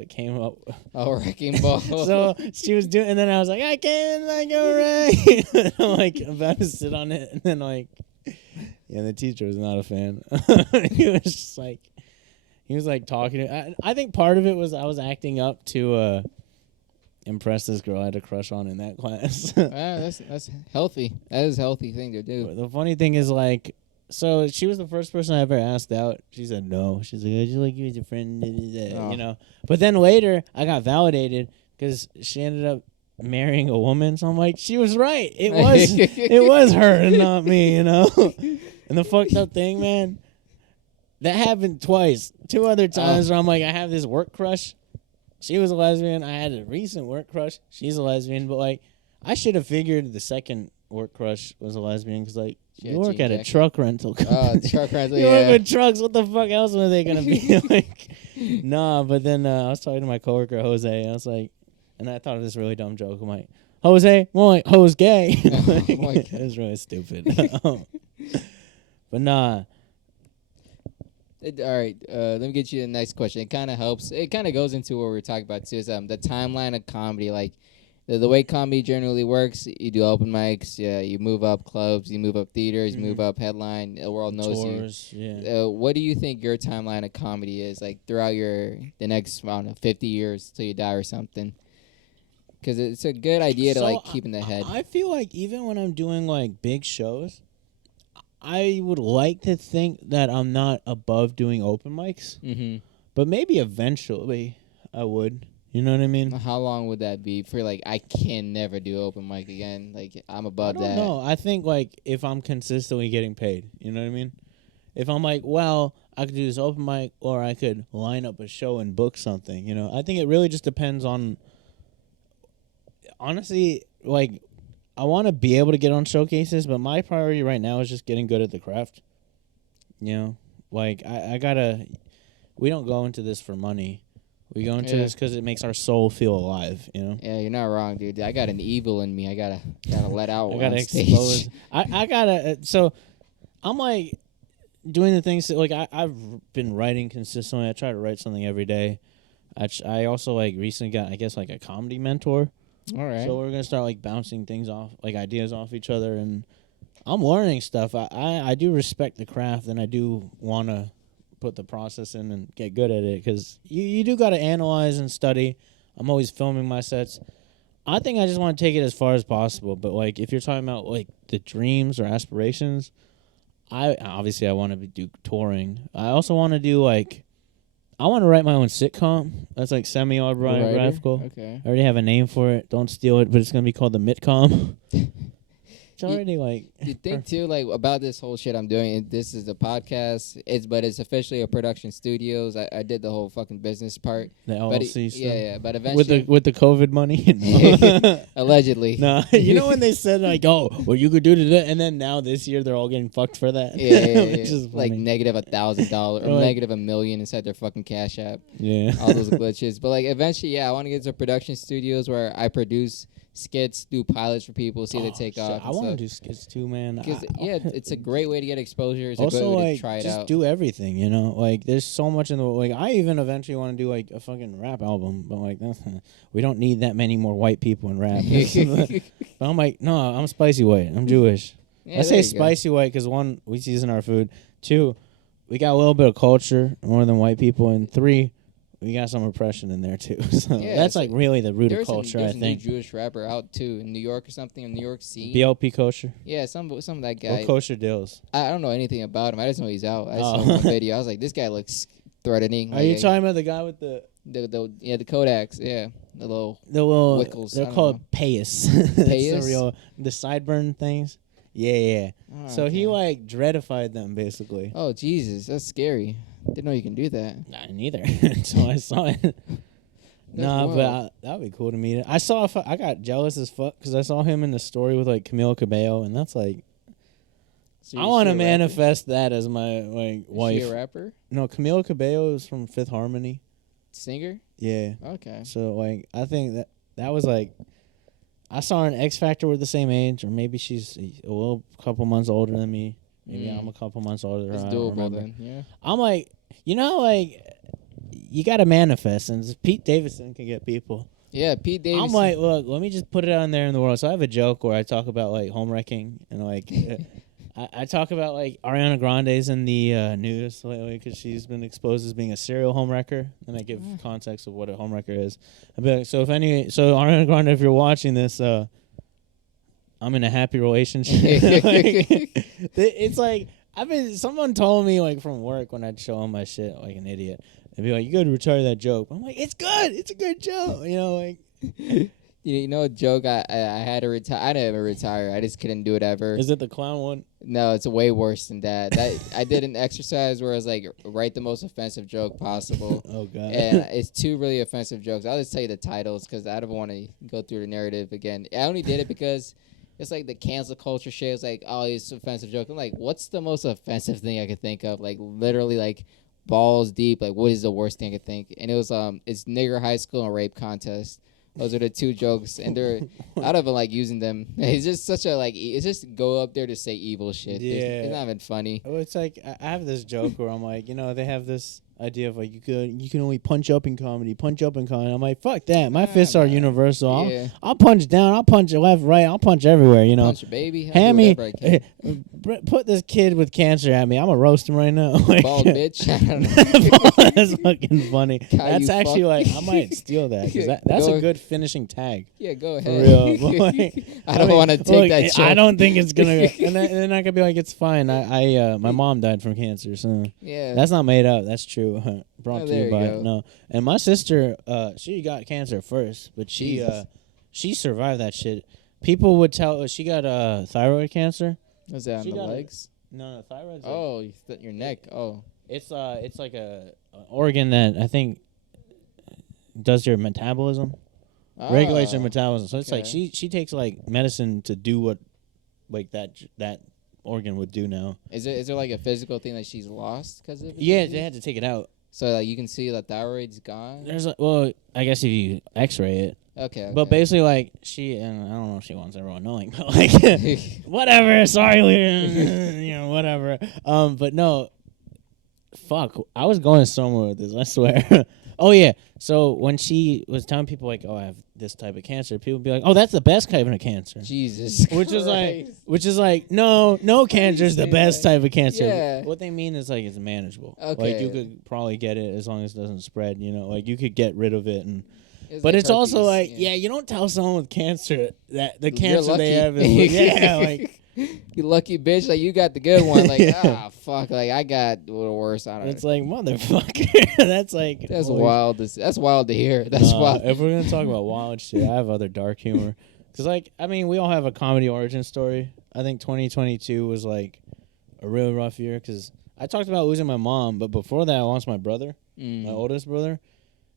came up. Oh, wrecking ball. So she was doing, and then I was like, I can't, like, go right. And I'm like about to sit on it, and then like, yeah, the teacher was not a fan. He was like talking. I think part of it was I was acting up to impress this girl I had a crush on in that class. That's healthy. That is a healthy thing to do. The funny thing is, like, so she was the first person I ever asked out. She said no. She's like, I just like you as a friend, you know. But then later, I got validated because she ended up marrying a woman. So I'm like, she was right. It was her and not me, you know. And the fucked up thing, man, that happened twice. 2 other times where I'm like, I have this work crush. She was a lesbian. I had a recent work crush. She's a lesbian. But, like, I should have figured the second work crush was a lesbian because, like, You work at a jacket. truck rental company. Oh, truck rental. You Yeah. work with trucks. What the fuck else were they gonna be like? Nah, but then I was talking to my coworker Jose. I was like, and I thought of this really dumb joke. I'm like, Jose, more like Jose gay. Like, Oh my God. it was really stupid. But nah. All right, let me get you the next question. It kind of helps. It kind of goes into what we're talking about too. Is the timeline of comedy, like the way comedy generally works. You do open mics, yeah. You move up clubs, you move up theaters, you move up headline. The world knows Tours, you. Yeah. What do you think your timeline of comedy is like throughout the next, I don't know, 50 years till you die or something? Because it's a good idea to like keep in the head. I feel like even when I'm doing like big shows, I would like to think that I'm not above doing open mics, but maybe eventually I would. You know what I mean? How long would that be for like I can never do open mic again? Like I'm above that. I don't know. I think like if I'm consistently getting paid, you know what I mean? If I'm like, well, I could do this open mic or I could line up a show and book something, you know? I think it really just depends on, honestly, like I want to be able to get on showcases, but my priority right now is just getting good at the craft. You know? Like I gotta, we don't go into this for money. We go into this because it makes our soul feel alive, you know? Yeah, you're not wrong, dude. I got an evil in me. I gotta let out. I gotta on stage. expose. I gotta. So I'm like doing the things that like I've been writing consistently. I try to write something every day. I also like recently got I guess like a comedy mentor. All right. So we're gonna start like bouncing things off, like ideas off each other, and I'm learning stuff. I do respect the craft, and I do want to put the process in and get good at it because you do got to analyze and study. I'm always filming my sets. I think I just want to take it as far as possible. But like if you're talking about like the dreams or aspirations, I want to do touring. I also want to do like I want to write my own sitcom. That's like semi-autobiographical. Okay. I already have a name for it. Don't steal it, but it's gonna be called the Mitcom. It's already like. You think too, like about this whole shit I'm doing. This is a podcast. But it's officially a production studios. I did the whole fucking business part. The LLC stuff. Yeah. But eventually, with the COVID money. allegedly. No, you know when they said like, oh, well, you could do that, and then now this year they're all getting fucked for that. Yeah. Which is Like funny. negative $1,000 or Or like- negative $1 million inside their fucking Cash App. Yeah. All those glitches. But like eventually, I want to get to production studios where I produce skits, do pilots for people, see if they take off. I want to do skits too, man. Because it's a great way to get exposure. It's a Also, good way like, to try it just out. do everything, you know? Like, there's so much in the... Like, I even eventually want to do, like, a fucking rap album. But, like, we don't need that many more white people in rap. But I'm like, no, I'm spicy white. I'm Jewish. Yeah, I there say you go. spicy white because, one, we season our food. Two, we got a little bit of culture more than white people. And three, we got some oppression in there, too. So Yeah, that's, so like, really the root of There's culture, a I think. new Jewish rapper out, too, in New York or something, in New York scene. BLP kosher. Yeah, some of that guy. Or kosher deals. I don't know anything about him. I just know he's out. I saw Oh. one video. I was like, this guy looks threatening. Are you talking about the guy with the the Kodaks, yeah. The little Wickles, I they're don't called know. payas. That's the Payas? real the sideburn things. Yeah. Oh, So he okay. like dreadified them basically. Oh, Jesus, that's scary. Didn't know you can do that. Nah, neither. Until I saw it. Nah, wild. but that'd be cool to meet. I saw. I got jealous as fuck because I saw him in the story with like Camila Cabello, and that's like. So I is want she to a rapper? manifest that as my like Is wife. she a rapper? No, Camila Cabello is from Fifth Harmony. Singer? Yeah. Okay. So like I think that was like I saw her in X Factor we're the same age, or maybe she's a little couple months older than me. Maybe I'm a couple months older than It's her. I don't doable remember. then, yeah. I'm like, like you gotta manifest, and Pete Davidson can get people. Yeah, Pete Davidson. I'm like, look, let me just put it out there in the world. So I have a joke where I talk about like home wrecking and like. I talk about like Ariana Grande's in the news lately because she's been exposed as being a serial homewrecker, and I give context of what a homewrecker is. I'd be like, so Ariana Grande, if you're watching this, I'm in a happy relationship. It's like someone told me like from work when I'd show them my shit like an idiot. They'd be like, you gotta retire that joke. I'm like, it's good. It's a good joke. You know, like. You know a joke I had to retire. I never retire. I just couldn't do it ever. Is it the clown one? No, it's way worse than that. I did an exercise where I was like, write the most offensive joke possible. Oh god. And it's two really offensive jokes. I'll just tell you the titles because I don't want to go through the narrative again. I only did it because it's like the cancel culture shit. It's like, oh, it's offensive joke. I'm like, what's the most offensive thing I could think of? Like literally, like balls deep. Like, what is the worst thing I could think? And it was it's nigger high school and rape contest. Those are the two jokes, and they're I don't even like using them. It's just such a like. It's just go up there to say evil shit. Yeah. It's not even funny. Oh, it's like I have this joke where I'm like, they have this idea of like you can only punch up in comedy. I'm like, fuck that. My fists are universal. Yeah. I'll punch down. I'll punch left, right. I'll punch everywhere. Punch your baby. Hand me. Put this kid with cancer at me. I'm gonna roast him right now. Like, bald bitch. I don't know. That's fucking funny. That's actually fuck. like I might steal that because that's a good finishing tag. Yeah, go For ahead. real. Like, I don't want to take that joke. I don't think it's gonna. And then I could be like, it's fine. My mom died from cancer, so Yeah. that's not made up. That's true. Brought Oh, to there you you by go. no. And my sister, she got cancer first, but Jesus. she survived that shit. People would tell she got thyroid cancer. Was that on She the got legs? No, thyroid's. Oh, your neck. Oh. It's like a organ that I think does your metabolism, regulates your metabolism. So it's like okay. she takes like medicine to do what like that organ would do now. Is there like a physical thing that she's lost because of it? Yeah, they had to take it out. So like you can see the thyroid's gone. There's I guess if you X-ray it. Okay. But basically, like, and I don't know if she wants everyone knowing, but, like, whatever, sorry, whatever. But no, fuck, I was going somewhere with this, I swear. Oh, yeah, so when she was telling people, like, oh, I have this type of cancer, people would be like, oh, that's the best type of cancer. Jesus Which is like, no cancer is the best type of cancer. Yeah. What they mean is, like, it's manageable. Okay. Like, you could probably get it as long as it doesn't spread, like, you could get rid of it and... But it's also like, you don't tell someone with cancer that the cancer lucky. they have is, like, you lucky bitch, like you got the good one, like fuck, like I got the worst. I don't know. It's like motherfucker. That's like That's wild. That's wild to hear. That's wild. If we're gonna talk about wild shit, I have other dark humor. Cause like we all have a comedy origin story. I think 2022 was like a real rough year because I talked about losing my mom, but before that I lost my brother, my oldest brother.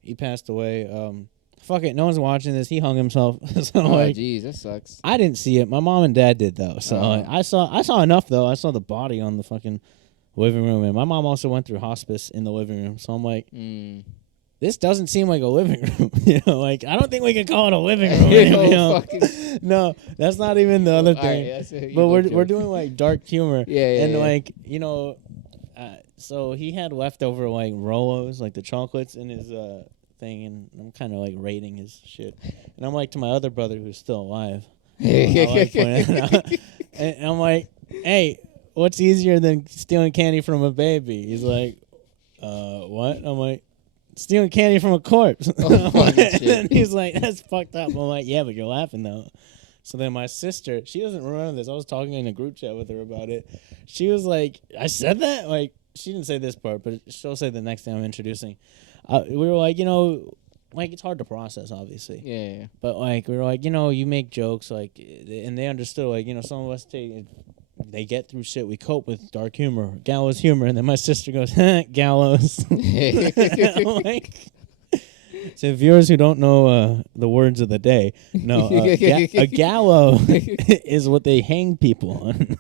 He passed away. Fuck it, no one's watching this. He hung himself. So jeez, that sucks. I didn't see it. My mom and dad did though. So I saw enough though. I saw the body on the fucking living room, and my mom also went through hospice in the living room. So I'm like, this doesn't seem like a living room. Like I don't think we can call it a living room. No, that's not even the other thing. Right, but we're doing like dark humor. Yeah. Like so he had leftover like Rolos, like the chocolates in his thing, and I'm kind of like rating his shit, and I'm like to my other brother who's still alive, and I'm like, hey, what's easier than stealing candy from a baby? He's like, what? I'm like, stealing candy from a corpse. And he's like, that's fucked up. I'm like, yeah, but you're laughing though. So then my sister, she doesn't remember this. I was talking in a group chat with her about it. She was like, I said that? Like, she didn't say this part, but she'll say the next thing I'm introducing. We were like, like it's hard to process, obviously. Yeah. But like we were like, you make jokes, like, and they understood, like, some of us they get through shit. We cope with dark humor, gallows humor, and then my sister goes, gallows. Like, so viewers who don't know the words of the day, no, a gallows is what they hang people on.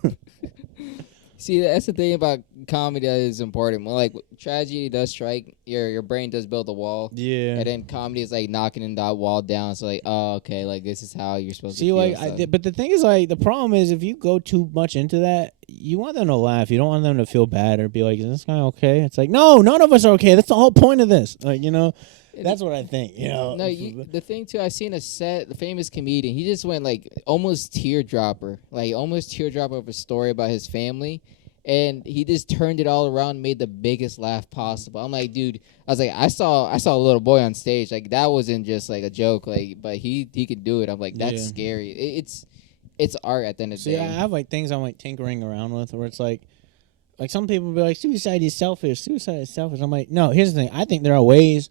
See, that's the thing about comedy that is important. When like tragedy does strike, your brain does build a wall. Yeah. And then comedy is like knocking that wall down. So like, oh, okay, like this is how you're supposed to feel. See, like, but the thing is, like, the problem is if you go too much into that, you want them to laugh. You don't want them to feel bad or be like, is this guy okay? It's like, no, none of us are okay. That's the whole point of this. Like, that's what I think. No, the thing too, I seen the famous comedian. He just went like almost teardropper of a story about his family, and he just turned it all around, and made the biggest laugh possible. I'm like, dude, I saw a little boy on stage, like that wasn't just like a joke, like, but he could do it. I'm like, that's scary. It's art at the end of the day. Yeah, I have like things I'm like tinkering around with, where it's like some people be like, suicide is selfish. I'm like, no. Here's the thing. I think there are ways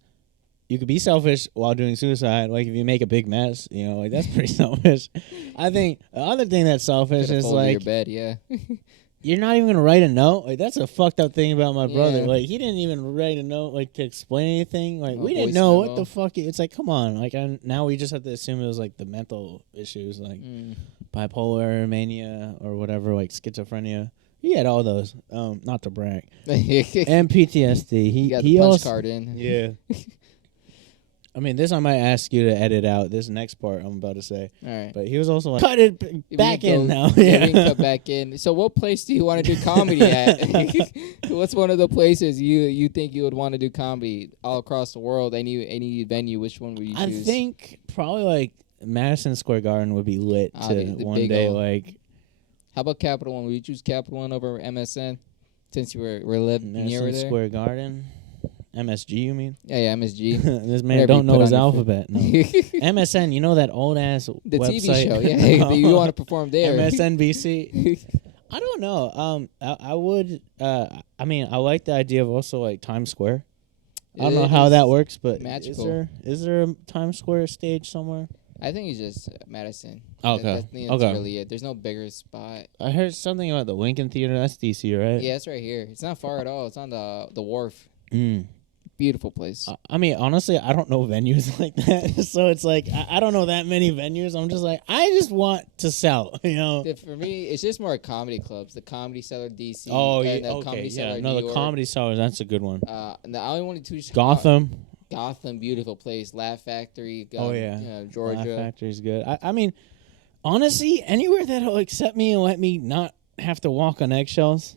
you could be selfish while doing suicide. Like if you make a big mess, like that's pretty selfish. I think the other thing that's selfish is like your bed, yeah. You're not even gonna write a note. Like that's a fucked up thing about my brother. Like he didn't even write a note like to explain anything. Like we didn't know what the fuck. It's like, come on. Like now we just have to assume it was like the mental issues. Like, bipolar mania or whatever, like schizophrenia. He had all those. Not to brag. And PTSD. You got He the punch also card in. yeah. I mean, this I might ask you to edit out this next part I'm about to say. All right. But he was also like, cut it back in now. Yeah, we can cut back in. So what place do you want to do comedy at? What's one of the places you think you would want to do comedy all across the world? Any venue, which one would you choose? I think probably like Madison Square Garden would be lit to the one big day. ol'. Like, how about Capital One? Would you choose Capital One over MSN since you were living near Madison there? Square Garden. MSG, you mean? Yeah, MSG. This man Whatever don't you know put his on your alphabet. No. MSN, you know that old ass The website? TV show, yeah. You want to perform there. MSNBC. I don't know. I would. I mean, I like the idea of also like Times Square. I don't know how that works, but magical. is there a Times Square stage somewhere? I think it's just Madison. Okay. That's Okay. really it. There's no bigger spot. I heard something about the Lincoln Theater. That's DC, right? Yeah, it's right here. It's not far at all. It's on the wharf. Mm. Beautiful place. I mean, honestly, I don't know venues like that. So it's like, I don't know that many venues. I'm just like, I just want to sell, you know? For me, it's just more comedy clubs. The Comedy Cellar DC. Oh, and yeah. the Okay. Comedy Cellar Yeah. No, New the York. Comedy Cellar, that's a good one. And I only want to choose Gotham. Gotham, beautiful place. Laugh Factory. Oh, yeah. Georgia. Laugh Factory's good. I mean, honestly, anywhere that'll accept me and let me not have to walk on eggshells.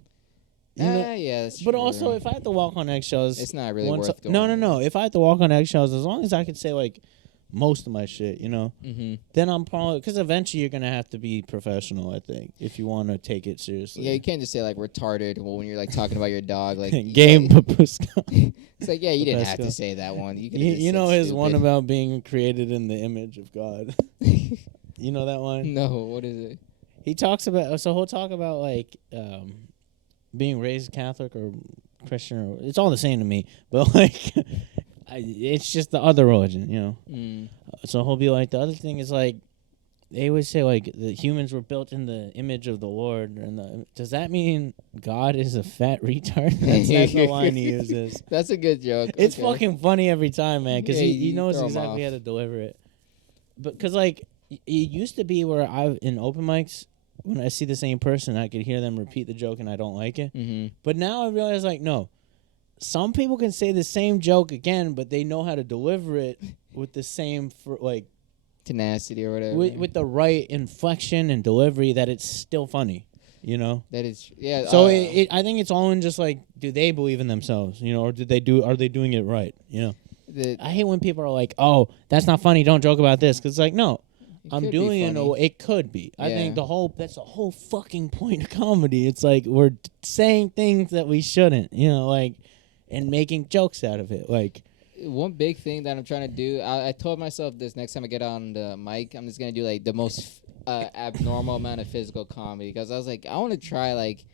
You know? Yeah, that's But true. also, if I have to walk on eggshells, it's not really once worth going. No. If I have to walk on eggshells, as long as I could say like most of my shit, you know, then I'm probably, because eventually you're gonna have to be professional. I think if you want to take it seriously. Yeah, you can't just say like retarded when you're like talking about your dog. Like Game Papuska. It's like, yeah, you didn't have Papuska. to say that one. You know his one about being created in the image of God. You know that one? No, what is it? He talks about, so he'll talk about like being raised Catholic or Christian, or it's all the same to me, but like it's just the other religion, you know. So he'll be like, the other thing is like, they always say like the humans were built in the image of the Lord, and does that mean God is a fat retard? That's the line he uses. That's a good joke. It's Okay. fucking funny every time, man, because Yeah, he you knows throw 'em exactly off. how to deliver it. But because like it used to be where in open mics, when I see the same person, I could hear them repeat the joke and I don't like it. But now I realize like, no, some people can say the same joke again, but they know how to deliver it with the same Tenacity or whatever. with the right inflection and delivery that it's still funny, you know. That is, yeah. So I think it's all in just like, do they believe in themselves, you know, or are they doing it right, you know? I hate when people are like, oh, that's not funny, don't joke about this, because it's like, no, I'm doing it in a way, it could be. I think that's the whole fucking point of comedy. It's like we're saying things that we shouldn't, you know, like, and making jokes out of it, like. One big thing that I'm trying to do, I told myself this next time I get on the mic, I'm just going to do like the most abnormal amount of physical comedy, because I was like, I want to try like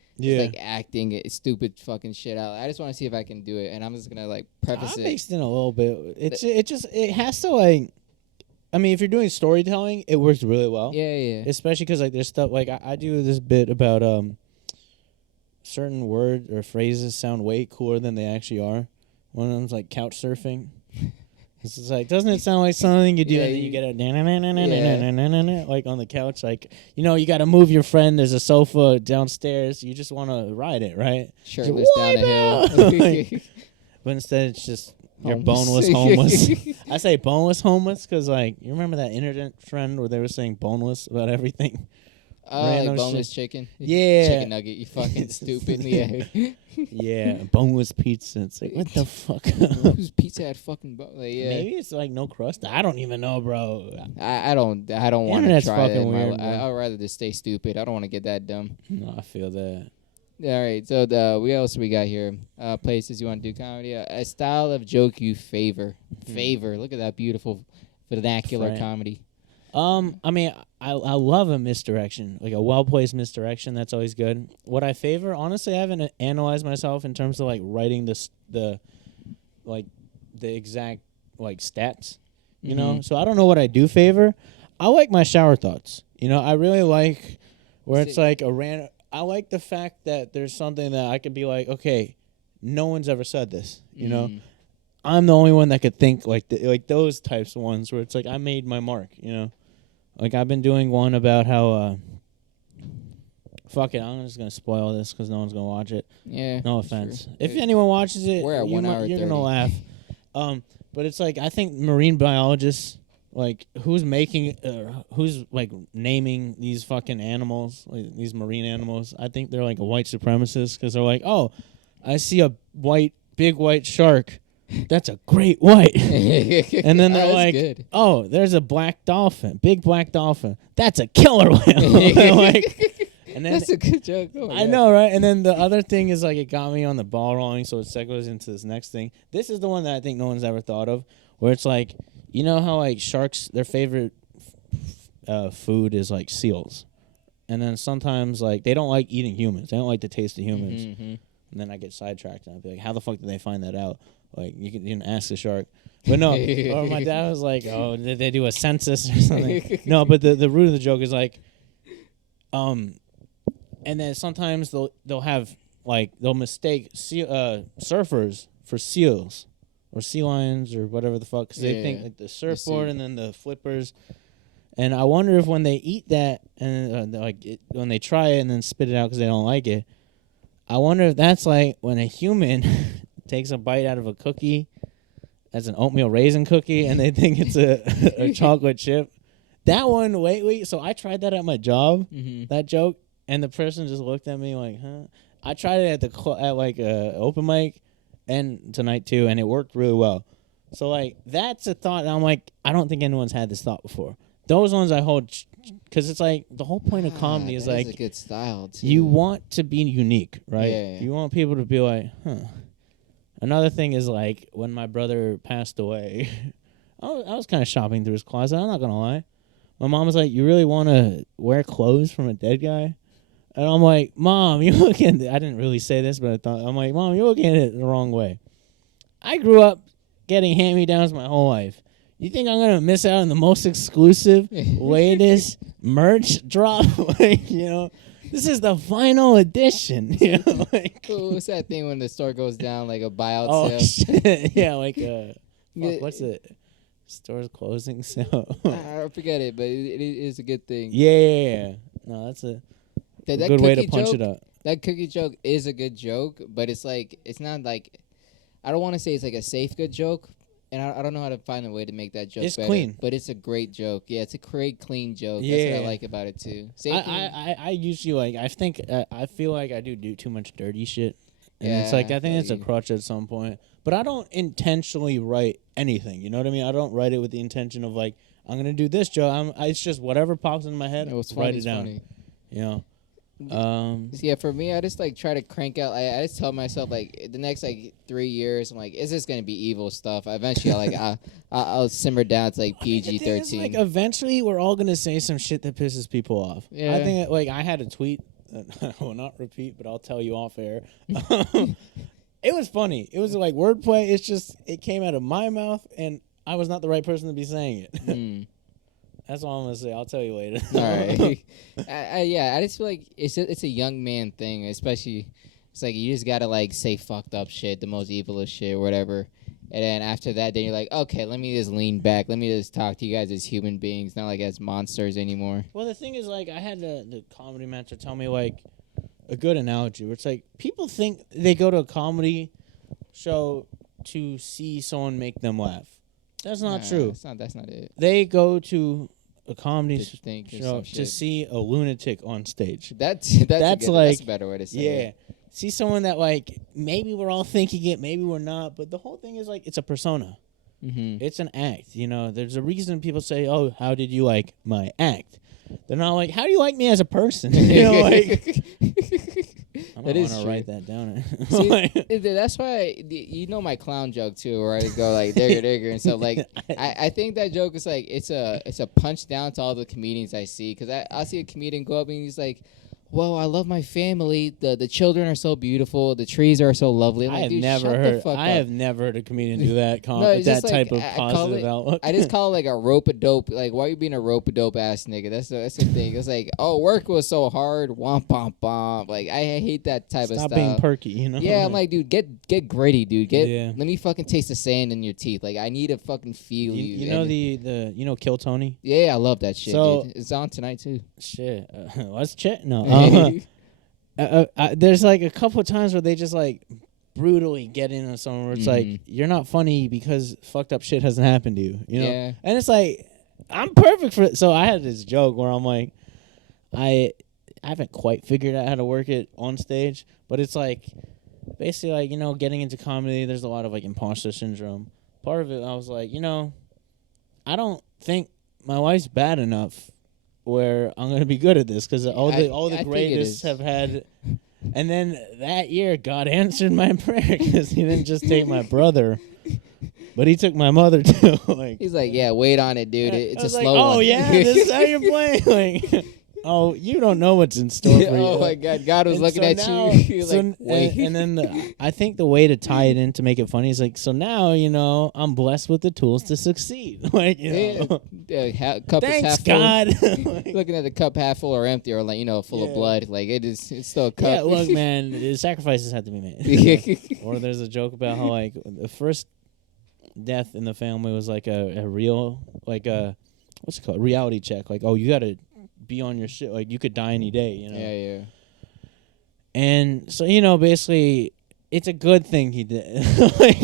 acting stupid fucking shit out. I just want to see if I can do it, and I'm just going to like preface it. I mixed in a little bit. It has to like, I mean, if you're doing storytelling, it works really well. Yeah. Especially because like there's stuff like I do this bit about certain words or phrases sound way cooler than they actually are. One of them's like couch surfing. It's just like, doesn't it sound like something you do? Yeah, And then you get a like on the couch, like, you know, you got to move your friend. There's a sofa downstairs. You just want to ride it, right? Shirtless down a hill. Like, but instead, it's just you're boneless homeless. I say boneless homeless because, like, you remember that internet trend where they were saying boneless about everything? Like boneless chicken? Yeah. Chicken nugget, you fucking stupid. Yeah. Yeah, boneless pizza. It's like, what the fuck? Whose pizza had fucking like, yeah. Maybe it's like no crust. I don't even know, bro. I don't want to Internet's try that. fucking weird, bro. I'd rather just stay stupid. I don't want to get that dumb. No, I feel that. All right, so what else we got here? Places you want to do comedy. A style of joke you favor. Favor. Look at that beautiful vernacular comedy. I mean, I love a misdirection, like a well-placed misdirection. That's always good. What I favor, honestly, I haven't analyzed myself in terms of like writing the exact like stats, you know. So I don't know what I do favor. I like my shower thoughts. You know, I really like where it's like a random. I like the fact that there's something that I could be like, okay, no one's ever said this. You know, I'm the only one that could think like those types of ones where it's like I made my mark. You know. Like I've been doing one about how. Fuck it, I'm just gonna spoil this because no one's gonna watch it. Yeah. No offense. True. If anyone watches it, We're at 1 hour you're 30. gonna laugh. But it's like I think marine biologists, like who's naming these fucking animals, like these marine animals. I think they're like a white supremacist because they're like, oh, I see a big white shark. That's a great white. And then they're like, good. oh, there's a black dolphin, big black dolphin. That's a killer whale. Like, and then That's a good joke. Oh I know, right? And then the other thing is like it got me on the ball rolling, so it segues into this next thing. This is the one that I think no one's ever thought of, where it's like, you know how like sharks, their favorite food is like seals, and then sometimes like they don't like eating humans. They don't like the taste of humans. Mm-hmm. And then I get sidetracked and I'd be like, how the fuck did they find that out? Like you can ask the shark. But no, or my dad was like, oh, did they do a census or something? No, but the root of the joke is like, and then sometimes they'll have like they'll mistake surfers for seals or sea lions or whatever the fuck because they think like the surfboard and then the flippers. And I wonder if when they eat that and when they try it and then spit it out because they don't like it, I wonder if that's like when a human takes a bite out of a cookie as an oatmeal raisin cookie and they think it's a chocolate chip. That one, wait. So I tried that at my job, that joke. And the person just looked at me like, huh? I tried it at open mic and tonight too, and it worked really well. So like that's a thought, and I'm like, I don't think anyone's had this thought before. Those ones I hold, because it's like the whole point of comedy is like a good style too. You want to be unique, right? Yeah. You want people to be like, huh. Another thing is like when my brother passed away, I was kind of shopping through his closet. I'm not gonna lie. My mom was like, "You really want to wear clothes from a dead guy?" And I'm like, Mom, you're looking at it. I didn't really say this, but I'm like, Mom, you're looking at it the wrong way. I grew up getting hand-me-downs my whole life. You think I'm going to miss out on the most exclusive, latest merch drop? Like, you know, this is the final edition. You know, like, what's that thing when the store goes down, like a buyout oh, sale? Shit. Yeah, like, what's it? Store's closing sale. I forget it, but it is a good thing. Yeah. No, that's a good way to punch it up. That cookie joke is a good joke, but it's like it's not like I don't want to say it's like a safe good joke, and I don't know how to find a way to make that joke. It's better, clean, but it's a great joke. Yeah, it's a great clean joke. Yeah. That's what I like about it too. I usually like. I feel like I do too much dirty shit, and yeah, it's like I think it's a crutch at some point. But I don't intentionally write anything. You know what I mean? I don't write it with the intention of like I'm gonna do this joke. It's just whatever pops in my head. Write it down. You know. Yeah, for me, I just like try to crank out. I just tell myself like the next like 3 years, I'm like, is this gonna be evil stuff? Eventually, I'll simmer down to like PG-13. Like eventually, we're all gonna say some shit that pisses people off. Yeah. I think like I had a tweet that I will not repeat, but I'll tell you off air. It was funny. It was like wordplay. It's just it came out of my mouth, and I was not the right person to be saying it. That's all I'm gonna say. I'll tell you later. All right. I just feel like it's a young man thing, especially. It's like you just gotta like say fucked up shit, the most evilest shit, or whatever. And then after that, then you're like, okay, let me just lean back. Let me just talk to you guys as human beings, not like as monsters anymore. Well, the thing is, like, I had the comedy mentor tell me like a good analogy where it's like people think they go to a comedy show to see someone make them laugh. That's not true. That's not it. They go to a comedy show to see a lunatic on stage. That's a better way to say it. Yeah. See someone that like maybe we're all thinking it, maybe we're not, but the whole thing is like it's a persona. Mm-hmm. It's an act. You know, there's a reason people say, "Oh, how did you like my act?" They're not like, "How do you like me as a person?" You know, like. I might want to write that down. See, that's why you know my clown joke too, where I just go like digger and stuff. Like I think that joke is like it's a punch down to all the comedians I see, because I'll see a comedian go up and he's like, well, I love my family. The children are so beautiful. The trees are so lovely. I'm I like, have dude, never shut heard. the fuck I up. have never heard a comedian do that. No, it's That just like, type of I call positive it. outlook. I just call it like a rope-a-dope. Like, why you being a rope-a-dope ass nigga? That's the thing. It's like, oh, work was so hard. Womp womp womp. Like, I hate that type of Stop stuff. being perky, you know. Yeah, I'm like, dude, get gritty, dude. Yeah. Let me fucking taste the sand in your teeth. Like, I need to fucking feel you. You know the you know Kill Tony. Yeah, I love that shit. So- dude. It's on tonight too. Shit, let's check. No, there's like a couple of times where they just like brutally get into someone where it's like you're not funny because fucked up shit hasn't happened to you, you know. Yeah. And it's like I'm perfect for it. So I had this joke where I'm like, I haven't quite figured out how to work it on stage, but it's like basically like, you know, getting into comedy, there's a lot of like imposter syndrome. Part of it, I was like, you know, I don't think my wife's bad enough where I'm gonna be good at this because all the I think it greatest is. have had. And then that year, God answered my prayer because He didn't just take my brother, but He took my mother too. Like, He's like, yeah, wait on it, dude. It's I a was like, slow one. oh yeah, this is how you're playing. Like, oh, you don't know what's in store for you. Oh my God, God was And looking so at now- you. He was so like, wait. and then I think the way to tie it in to make it funny is like, so now, you know, I'm blessed with the tools to succeed. Like, you know, Cup thanks is half full. God. Like, Looking at the cup half full or empty, or like, you know, full of Yeah. blood. Like it's still a cup. yeah, look, man, the sacrifices have to be made. Or there's a joke about how like the first death in the family was like a real like a what's it called, reality check. Like, oh, you gotta be on your shit. Like, you could die any day, you know. Yeah. And so, you know, basically, it's a good thing he did. Like,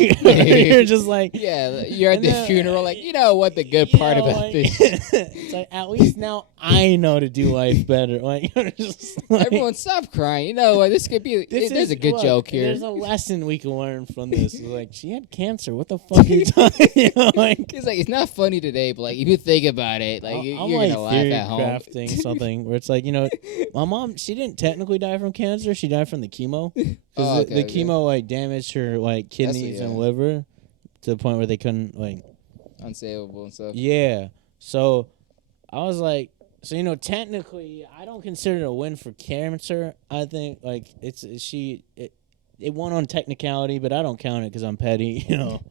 you're just like, Yeah, you're at And the then, funeral, like, you know what the good you part know, about like, this. it's like, at least now I know to do life better. Like, you're just like, Everyone, stop crying. You know what? This could be. There's a good look, joke here. There's a lesson we can learn from this. It's like, she had cancer. What the fuck are you talking? You know, like, It's like it's not funny today, but like if you think about it, like I'm you're like gonna laugh theory at home. crafting something where it's like, you know, my mom, she didn't technically die from cancer. She died from the chemo. Because Oh, the okay. chemo like damaged her like kidneys and yeah. liver to the point where they couldn't like. Unsavable and stuff. Yeah. So I was like, so, you know, technically I don't consider it a win for cancer. I think like it won on technicality, but I don't count it because I'm petty, you know.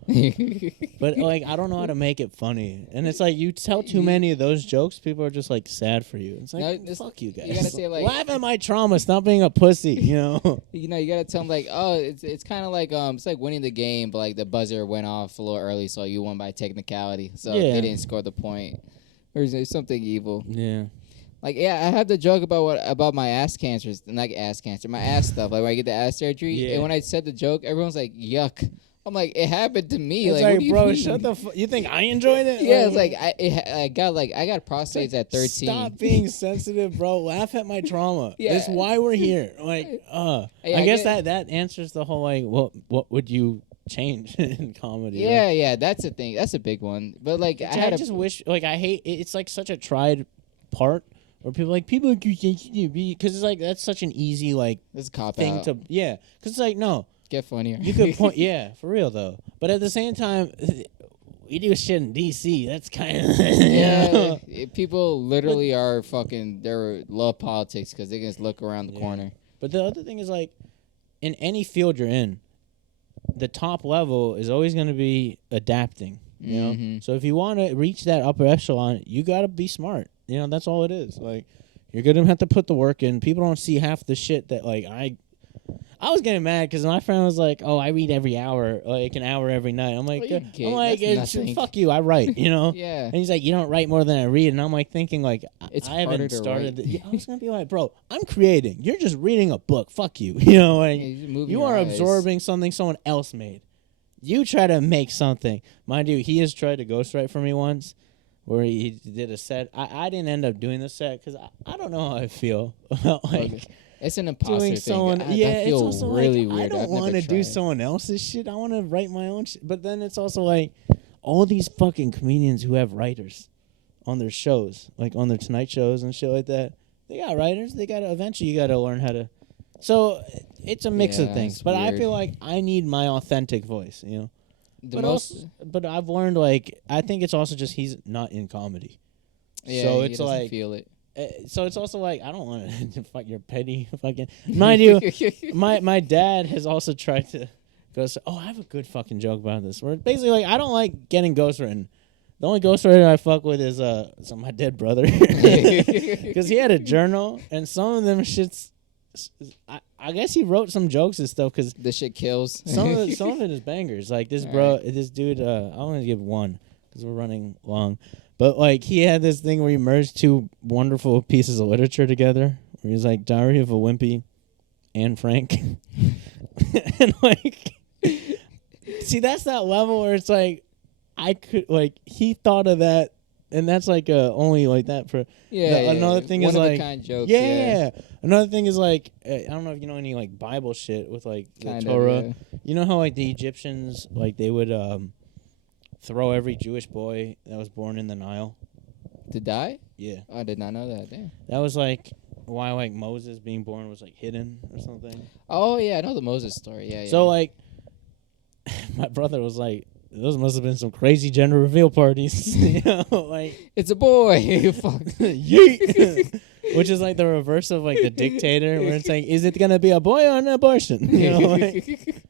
But like, I don't know how to make it funny, and it's like you tell too many of those jokes, people are just like sad for you. It's like, No, this- fuck you guys. you gotta say, like- laugh at my trauma. Stop being a pussy, you know. You know, you gotta tell them like, oh, it's kind of like it's like winning the game, but like the buzzer went off a little early, so you won by technicality, so Yeah. they didn't score the point. Or is there something evil? Yeah. Like, yeah, I had the joke about my ass cancers, not ass cancer, my ass stuff. Like when I get the ass surgery, Yeah. and when I said the joke, everyone's like, "Yuck." I'm like, it happened to me. It's Like, like, what do you bro, mean? shut the fuck. You think I enjoyed it? Yeah, it's like I got prostates at 13. Stop being sensitive, bro. Laugh at my trauma. Yeah. That's why we're here. Like, Hey, I I guess get- that answers the whole like, what would you change in comedy? Yeah, right? yeah, that's a thing. That's a big one. But like, I just wish, like, I hate it's like such a tried part where people because it's like that's such an easy like this cop thing out. to because it's like no, Get funnier. you could point for real though, but at the same time. We do shit in DC. That's kind of Yeah, people literally are fucking. They love politics because they can just look around the Yeah. corner. But the other thing is like, in any field you're in, the top level is always going to be adapting. You know, Mhm. so if you want to reach that upper echelon, you got to be smart. You know, that's all it is. Like, you're gonna have to put the work in. People don't see half the shit that like I was getting mad because my friend was like, "Oh, I read every hour, like an hour every night." I'm like, Well, you get- that's nothing. "Fuck you, I write." You know. Yeah. And he's like, "You don't write more than I read," and I'm like thinking, like, It's I harder haven't to started. write. Yeah, I was gonna be like, "Bro, I'm creating. You're just reading a book. Fuck you." You know, like Yeah, you're just moving you your are eyes. absorbing something someone else made. You try to make something, mind you. He has tried to ghostwrite for me once, where he did a set. I didn't end up doing the set because I don't know how I feel about like. Okay. It's an imposter Doing thing. someone, I yeah, feel it's also really like weird. I don't I've never want to do tried. someone else's shit. I want to write my own shit. But then it's also like all these fucking comedians who have writers on their shows, like on their Tonight shows and shit like that. They got writers. They got to eventually. You got to learn how to. So it's a mix of Yeah, things. it's But I weird. feel like I need my authentic voice. You know. The But most, also, but I've learned like I think it's also just he's not in comedy. yeah, so he it's doesn't like feel it. So it's also like I don't want to fuck your petty fucking. Mind you, my dad has also tried to go. I have a good fucking joke about this. Where basically like I don't like getting ghostwritten. The only ghostwriter I fuck with is my dead brother, because he had a journal and some of them shits. I guess he wrote some jokes and stuff because this shit kills. some of it is bangers. Like this this dude. I'm gonna give one because we're running long. But, like, he had this thing where he merged two wonderful pieces of literature together. Where he's like, Diary of a Wimpy and Frank. And, like, see, that's that level where it's like, he thought of that. And that's, like, only like that for. Yeah. Another thing is, like. One-of-a-kind jokes. Yeah. Another thing is, like, I don't know if you know any, like, Bible shit with, like, the Torah. Yeah. You know how, like, the Egyptians, like, they would, throw every Jewish boy that was born in the Nile. To die? Yeah. I did not know that. Damn. That was like why like Moses being born was like hidden or something. Oh yeah, I know the Moses story. Yeah. So like my brother was like, those must have been some crazy gender reveal parties. You know, like it's a boy. Fuck. Yeet. Which is like the reverse of like the Dictator, where it's like, is it gonna be a boy or an abortion? You know, like,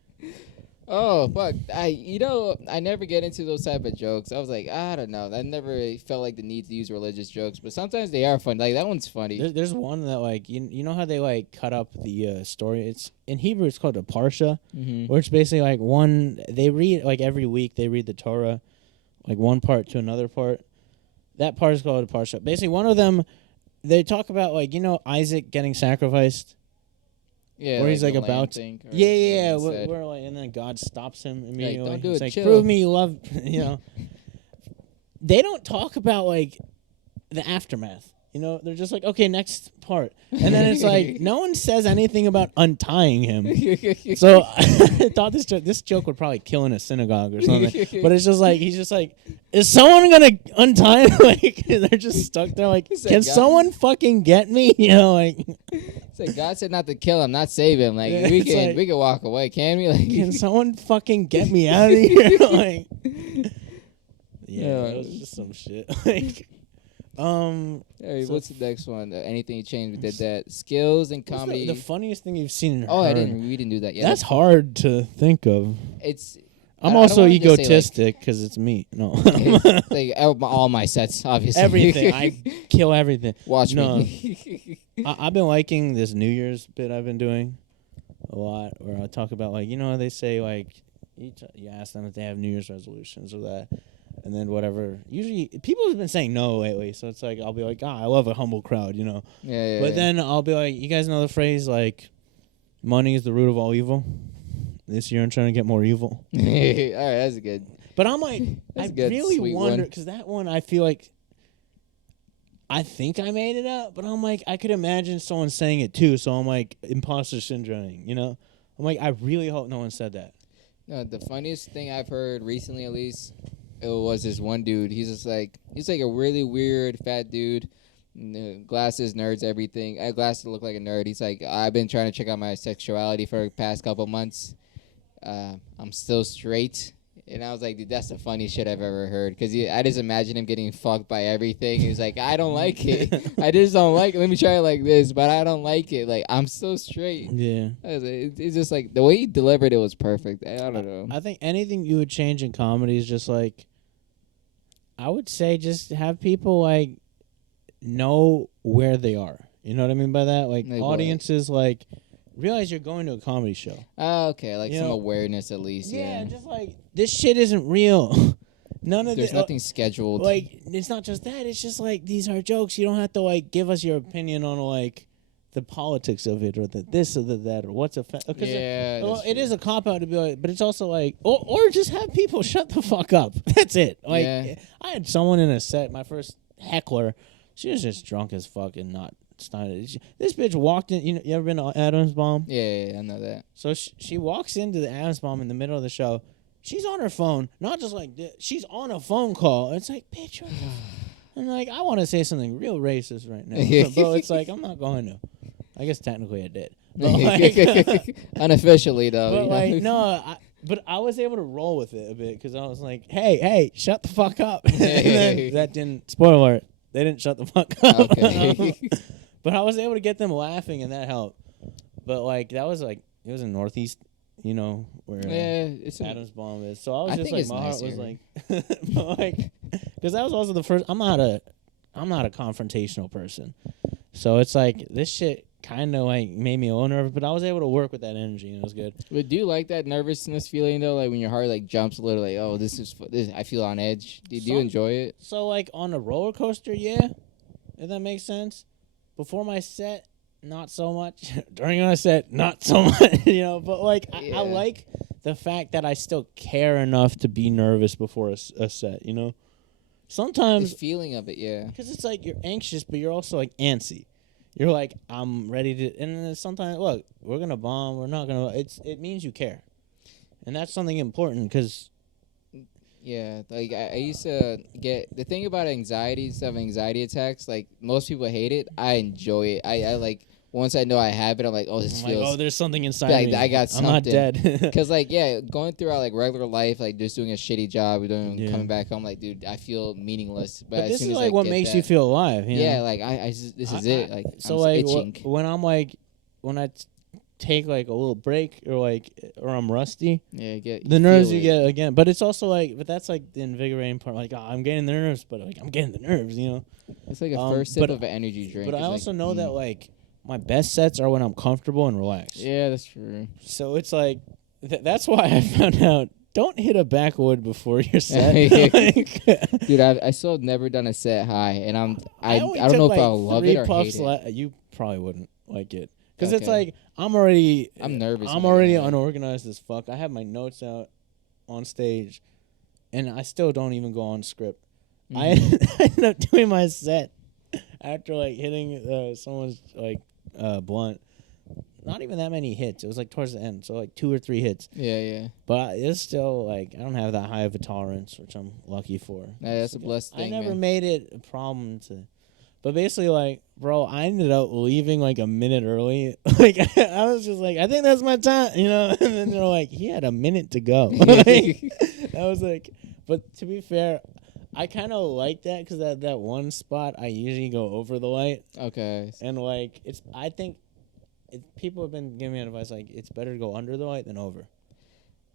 oh fuck! I never get into those type of jokes. I was like, I don't know. I never really felt like the need to use religious jokes, but sometimes they are fun. Like that one's funny. There's one that like you know how they like cut up the story. It's in Hebrew. It's called a parsha, where it's basically like they read like every week they read the Torah, like one part to another part. That part is called a parsha. Basically, one of them they talk about like Isaac getting sacrificed. Yeah, where he's like about to. Yeah. Where like, and then God stops him immediately. Like, don't do he's it. like, chill. prove me you love. They don't talk about like the aftermath. They're just like, okay, next part, and then it's like no one says anything about untying him. So I thought this joke would probably kill in a synagogue or something. But it's just like he's just like, is someone gonna untie him? Like they're just stuck there. Like, can someone fucking get me? Like. It's like God said not to kill him, not save him. Like we can walk away, can we? Like, can someone fucking get me out of here? Like, it was just some shit. Like, hey, what's the next one? Anything changed? We did that. Skills and comedy. The funnious thing you've seen. We didn't do that yet. That's hard to think of. I'm I also don't egotistic because it's me. No, it's like all my sets, obviously. Everything. I kill everything. Watch me. I've been liking this New Year's bit I've been doing a lot, where I talk about like they say like you ask them if they have New Year's resolutions or that, and then whatever. Usually people have been saying no lately, so it's like I'll be like, I love a humble crowd, Yeah. But then I'll be like, you guys know the phrase like, money is the root of all evil. This year I'm trying to get more evil. All right, that's good. But I'm like, I really wonder, because that one I feel like, I think I made it up, but I'm like, I could imagine someone saying it too, so I'm like, imposter syndrome, I'm like, I really hope no one said that. No, the funniest thing I've heard recently, at least, it was this one dude. He's like a really weird fat dude. Glasses, nerds, everything. Glasses look like a nerd. He's like, I've been trying to check out my sexuality for the past couple months. I'm still straight. And I was like, dude, that's the funniest shit I've ever heard. Because I just imagine him getting fucked by everything. He was like, I don't like it. I just don't like it. Let me try it like this, but I don't like it. Like, I'm so straight. Yeah. It's just like, the way he delivered it was perfect. I don't know. I think anything you would change in comedy is just like, I would say just have people, like, know where they are. You know what I mean by that? Like audiences, like, realize you're going to a comedy show. Oh, okay. Like some awareness at least. Yeah. Just like, this shit isn't real. There's nothing scheduled. Like, it's not just that. It's just like, these are jokes. You don't have to like give us your opinion on like the politics of it or the this or the that or what's it is a cop out to be like, but it's also like, or just have people shut the fuck up. That's it. Like, I had someone in a set, my first heckler. She was just drunk as fuck and not started. This bitch walked in. You ever been to Aktms Bomb? Yeah, I know that. So she walks into the Aktms Bomb in the middle of the show. She's on her phone, not just like this. She's on a phone call. It's like, bitch. I'm like, I want to say something real racist right now, but it's like I'm not going to. I guess technically I did, but like, unofficially though. But like, no. But I was able to roll with it a bit because I was like, hey, shut the fuck up. And then that didn't, spoiler alert, They didn't shut the fuck up. Okay. But I was able to get them laughing, and that helped. But like that was like it was in Northeast, where Yeah, it's Adams bomb is. So I was I just think like it's my heart nicer. was like, but like, because that was also the first. I'm not a confrontational person, so it's like this shit kind of like made me a little nervous. But I was able to work with that energy, and it was good. But do you like that nervousness feeling though? Like when your heart like jumps a little, like oh, this I feel on edge. Do you enjoy it? So like on a roller coaster, yeah, if that makes sense. Before my set, not so much. During my set, not so much. But like I like the fact that I still care enough to be nervous before a set. Sometimes The feeling of it, yeah. because it's like you're anxious, but you're also like antsy. You're like I'm ready to, and then sometimes look, we're gonna bomb. We're not gonna. It means you care, and that's something important because. Yeah, like I used to get the thing about anxiety attacks. Like most people hate it. I enjoy it. I like once I know I have it. I'm like, oh, this I'm feels. like, oh, there's something inside like, me. I got something. I'm not dead. Cause like going throughout like regular life, like just doing a shitty job, coming back home, like dude, I feel meaningless. But as this soon is as like I what get makes that, you feel alive. Yeah, like this is it. Like so I'm like itching. when I'm like when I take like a little break or I'm rusty. Yeah, the nerves you get again, but it's also like, but that's like the invigorating part. Like I'm getting the nerves, but like I'm getting the nerves. It's like a first sip of an energy drink. But I also know that like my best sets are when I'm comfortable and relaxed. Yeah, that's true. So it's like that's why I found out. Don't hit a backwood before your set. Dude, I still have never done a set high, and I don't know if I'll love it or hate it. You probably wouldn't like it. Because it's like, I'm nervous. I'm already unorganized as fuck. I have my notes out on stage, and I still don't even go on script. I ended up doing my set after, like, hitting someone's, like, blunt. Not even that many hits. It was, like, towards the end. So, like, 2 or 3 hits. Yeah. But it's still, like, I don't have that high of a tolerance, which I'm lucky for. Yeah, that's a blessed thing, I never made it a problem to... But basically, like, bro, I ended up leaving, like, a minute early. Like, I was just like, I think that's my time, And then they're like, he had a minute to go. I was like, but to be fair, I kind of like that because that one spot, I usually go over the light. Okay. And, like, I think people have been giving me advice, like, it's better to go under the light than over.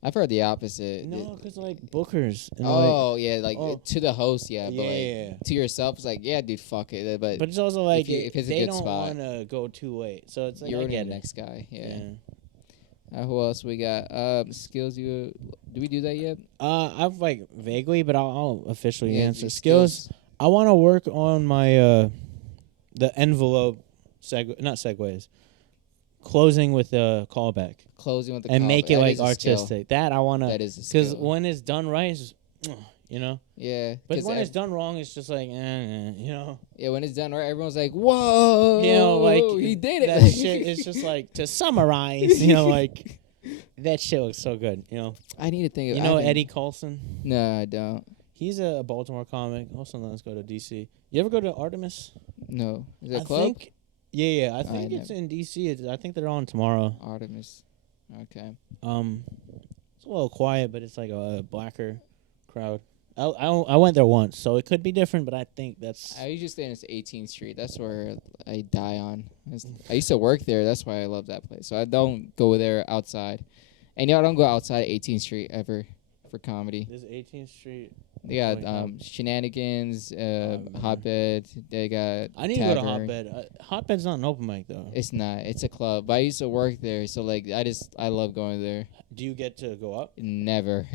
I've heard the opposite. No, because, like, bookers. And to the host, yeah. But, like, to yourself, it's like, yeah, dude, fuck it. But it's also, like, if it's a they good don't spot, want to go too late. So it's like, you're the next guy, yeah. Who else we got? Skills, do we do that yet? I've, like, vaguely, but I'll officially answer. Skills, I want to work on my, the envelope, not segues. Closing with a callback. And make it like artistic. That I wanna. That is a skill. Because when it's done right, it's just, Yeah. But when it's done wrong, it's just like, Yeah, when it's done right, everyone's like, whoa. Like he did it. That shit is just like to summarize. Like that shit looks so good. I need to think. Eddie Coulson? No, I don't. He's a Baltimore comic. Also, let's go to DC. You ever go to Aktms? No. Is it a club? Yeah. I think it's in DC. I think they're on tomorrow. Aktms. Okay. It's a little quiet, but it's like a blacker crowd. I went there once, so it could be different, but I think that's... I usually stay in 18th Street. That's where I die on. I used to work there. That's why I love that place. So I don't go there outside. And I don't go outside 18th Street ever for comedy. There's 18th Street... They got Shenanigans, Hotbed. They got I need Tavern. to go to Hotbed. Hotbed's not an open mic, though. It's not. It's a club. But I used to work there, so like I love going there. Do you get to go up? Never.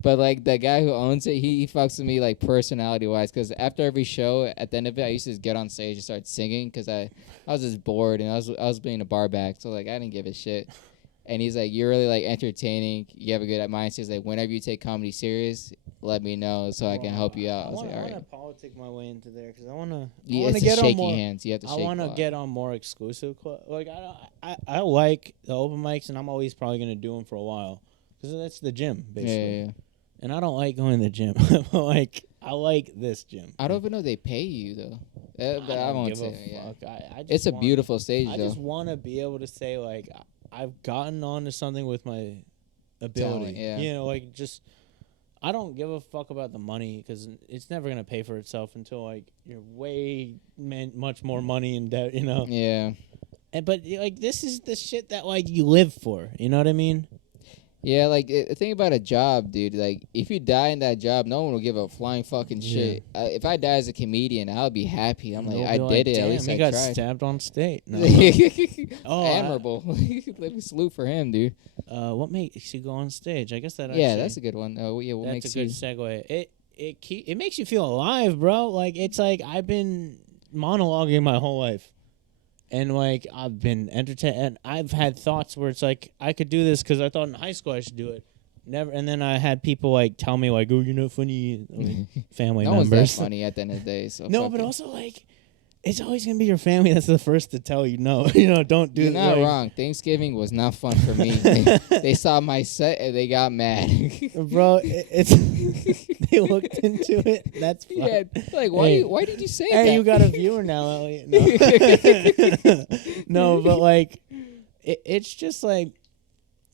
But like the guy who owns it, he fucks with me like personality-wise. Because after every show, at the end of it, I used to just get on stage and start singing because I was just bored and I was being a bar back, so like I didn't give a shit. And he's like, you're really like entertaining. You have a good mindset. He's like, whenever you take comedy serious, let me know so I can help you out. I was like, all right. I want to politic my way into there because I want to. It's get shaky on more, hands. You have to. I want to get on more exclusive. Like I like the open mics, and I'm always probably gonna do them for a while because that's the gym basically. Yeah. And I don't like going to the gym. Like I like this gym. I don't even know they pay you though. But I won't say. Yeah. It's a beautiful stage. I just want to be able to say like I've gotten onto something with my ability. Talent, yeah. Like just. I don't give a fuck about the money because it's never gonna pay for itself until like you're way much more money in debt, you know. Yeah. But like this is the shit that like you live for, you know what I mean? Yeah, like think about a job, dude. Like if you die in that job, no one will give a flying fucking shit. If I die as a comedian, I'll be happy. I'm like, I did it. At least I got tried. stabbed on stage. No. Admirable. Let me salute for him, dude. What makes you go on stage? I guess that. Yeah, actually, that's a good one. What that's makes a good segue. It makes you feel alive, bro. Like it's like I've been monologuing my whole life. And, like, I've been entertained. And I've had thoughts where it's like, I could do this because I thought in high school I should do it. Never. And then I had people, like, tell me, like, oh, you're not funny. Like, family members. No one's that funny at the end of the day. So no, but also, like, it's always going to be your family that's the first to tell you no. You know, don't do that. You're not wrong. Thanksgiving was not fun for me. They saw my set and they got mad. Bro, it's they looked into it. That's fine. Yeah, like, why did you say that? Hey, you got a viewer now, Elliot. No, but, like, it's just, like,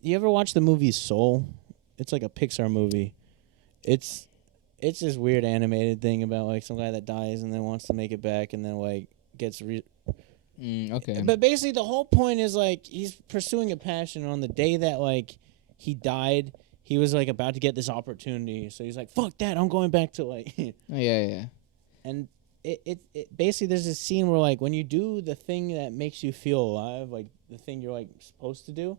you ever watch the movie Soul? It's like a Pixar movie. It's this weird animated thing about like some guy that dies and then wants to make it back and then like gets okay. But basically the whole point is like he's pursuing a passion. And on the day that like he died, he was like about to get this opportunity. So he's like, "Fuck that! I'm going back to like." Yeah. And it basically there's this scene where like when you do the thing that makes you feel alive, like the thing you're like supposed to do,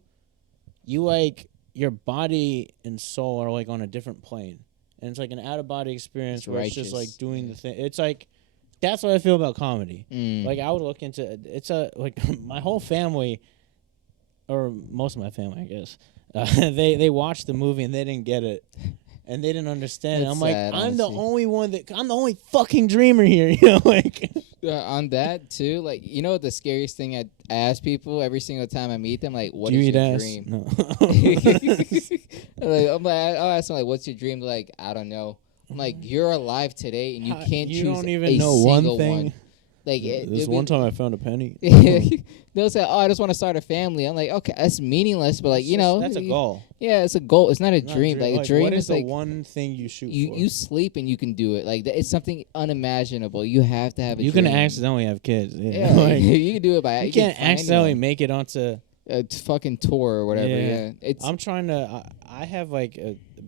you like your body and soul are like on a different plane. And it's like an out-of-body experience where it's just like doing the thing. It's like, that's what I feel about comedy. Like I would look into, it's like my whole family, or most of my family, I guess, they watched the movie and they didn't get it. And they didn't understand it. I'm like, I'm the only fucking dreamer here, you know, like. On that too, like you know what the scariest thing I ask people every single time I meet them, like, what is your dream? No. I'll ask them like, what's your dream? They're like, I don't know. I'm like, you're alive today and you can't choose. You don't even a know one single thing. One. Like this one time I found a penny. They'll say, "Oh, I just want to start a family." I'm like, "Okay, that's meaningless," but like that's a goal. Yeah, it's a goal. It's not a dream. Like a dream what is the like one thing you shoot for. You sleep and you can do it. Like it's something unimaginable. You have to have a. You dream. can accidentally have kids. Yeah, like, you can do it by. You can't accidentally make it onto a fucking tour or whatever. Yeah, I'm trying to. I have like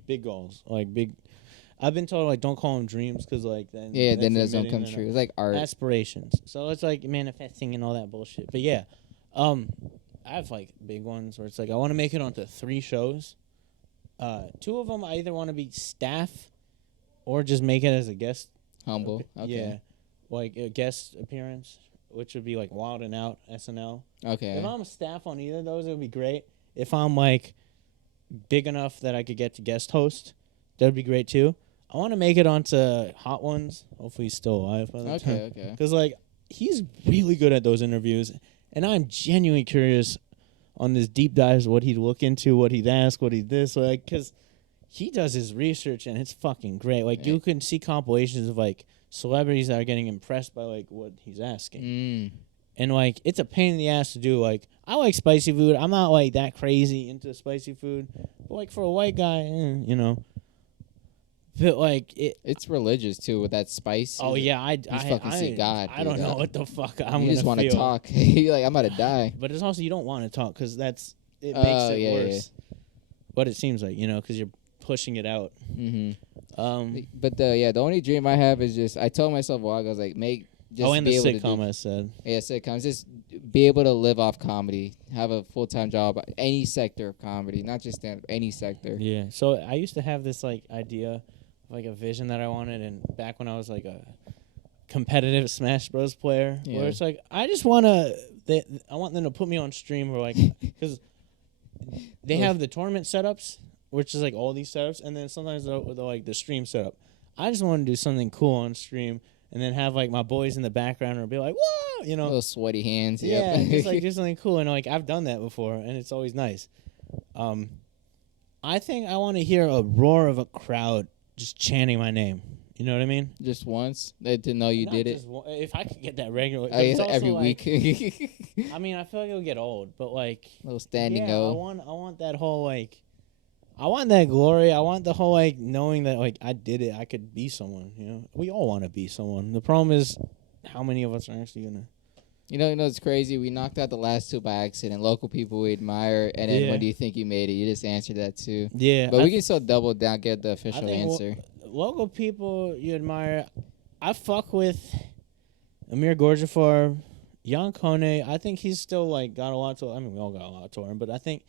big goals, like big. I've been told like don't call them dreams because like then it doesn't come true. It's like art aspirations. So it's like manifesting and all that bullshit. But yeah, I have like big ones where it's like I want to make it onto 3 shows. 2 of them I either want to be staff or just make it as a guest. Humble. Okay. Yeah, like a guest appearance, which would be like Wild and Out SNL. Okay. If I'm a staff on either of those, it would be great. If I'm like big enough that I could get to guest host, that would be great too. I want to make it onto Hot Ones. Hopefully he's still alive by the time. Okay. Because, like, he's really good at those interviews. And I'm genuinely curious on this deep dives what he'd look into, what he'd ask, what he'd this. Like, because he does his research, and it's fucking great. Like, you can see compilations of, like, celebrities that are getting impressed by, like, what he's asking. And, like, it's a pain in the ass to do. Like, I like spicy food. I'm not, like, that crazy into spicy food. But, like, for a white guy, you know. But like it's religious too with that spice. Oh yeah, I fucking see God. I don't know what the fuck I'm. You just want to talk. You're like I'm about to die. But it's also you don't want to talk because it makes it worse. Yeah. What it seems like, you know, because you're pushing it out. But the only dream I have is just I told myself a while ago I was like and the sitcom I said. Yeah, sitcoms. Just be able to live off comedy, have a full-time job, any sector of comedy, not just stand-up, any sector. Yeah. So I used to have this like idea. Like a vision that I wanted, and back when I was like a competitive Smash Bros player, where it's like I just want I want them to put me on stream, or like because they have the tournament setups, which is like all these setups, and then sometimes they're like the stream setup. I just want to do something cool on stream, and then have like my boys in the background, or be like, whoa, you know, little sweaty hands, yeah, just like do something cool, and like I've done that before, and it's always nice. I think I want to hear a roar of a crowd. Just chanting my name. You know what I mean? Just once? They didn't know you did it? If I could get that regularly. Every week. I mean, I feel like it'll get old, but like... A little standing I want that whole, like... I want that glory. I want the whole like knowing that like I did it. I could be someone. You know, we all want to be someone. The problem is, how many of us are actually gonna? You know, it's crazy. We knocked out the last two by accident. Local people we admire, and then when do you think you made it? You just answered that too. Yeah, but we can still double down, get the official answer. Local people you admire, I fuck with Amir Gorjafor, Jan Kone. I think he's still like got a lot to. I mean, we all got a lot to him, but I think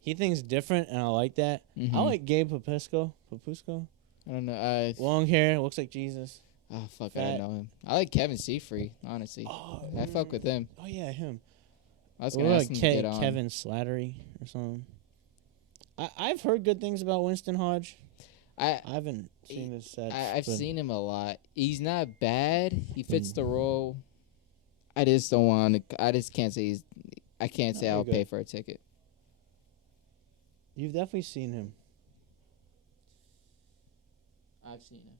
he thinks different, and I like that. I like Gabe Papusco. I don't know. Long hair, looks like Jesus. Oh fuck, I don't know him. I like Kevin Seafree, honestly. I fuck with him. Oh yeah, him. I was gonna ask him to get on. Kevin Slattery or something. I've heard good things about Winston Hodge. I haven't seen his sets. I've seen him a lot. He's not bad. He fits the role. I just don't want to. I just can't say he's. I can't say I'll pay for a ticket. You've definitely seen him. I've seen him.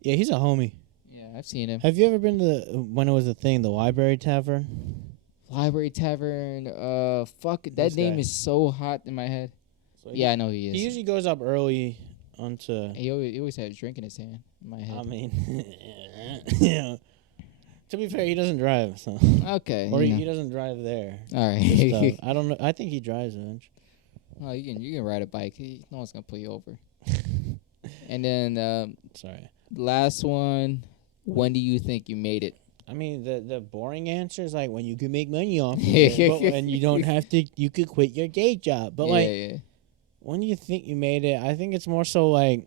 Yeah, he's a homie. Yeah, I've seen him. Have you ever been to when it was a thing, the Library Tavern? Library Tavern. Fuck. That name is so hot in my head. So I know he is. He usually goes up early onto. He always has a drink in his hand. In my head. I mean, yeah. To be fair, he doesn't drive, so. Okay. Or he doesn't drive there. All right. I don't know. I think he drives eventually. Oh, you can ride a bike. No one's gonna pull you over. And then sorry. Last one. When do you think you made it? I mean, the boring answer is like when you can make money off of it, but when you don't have to, you could quit your day job. But when do you think you made it? I think it's more so like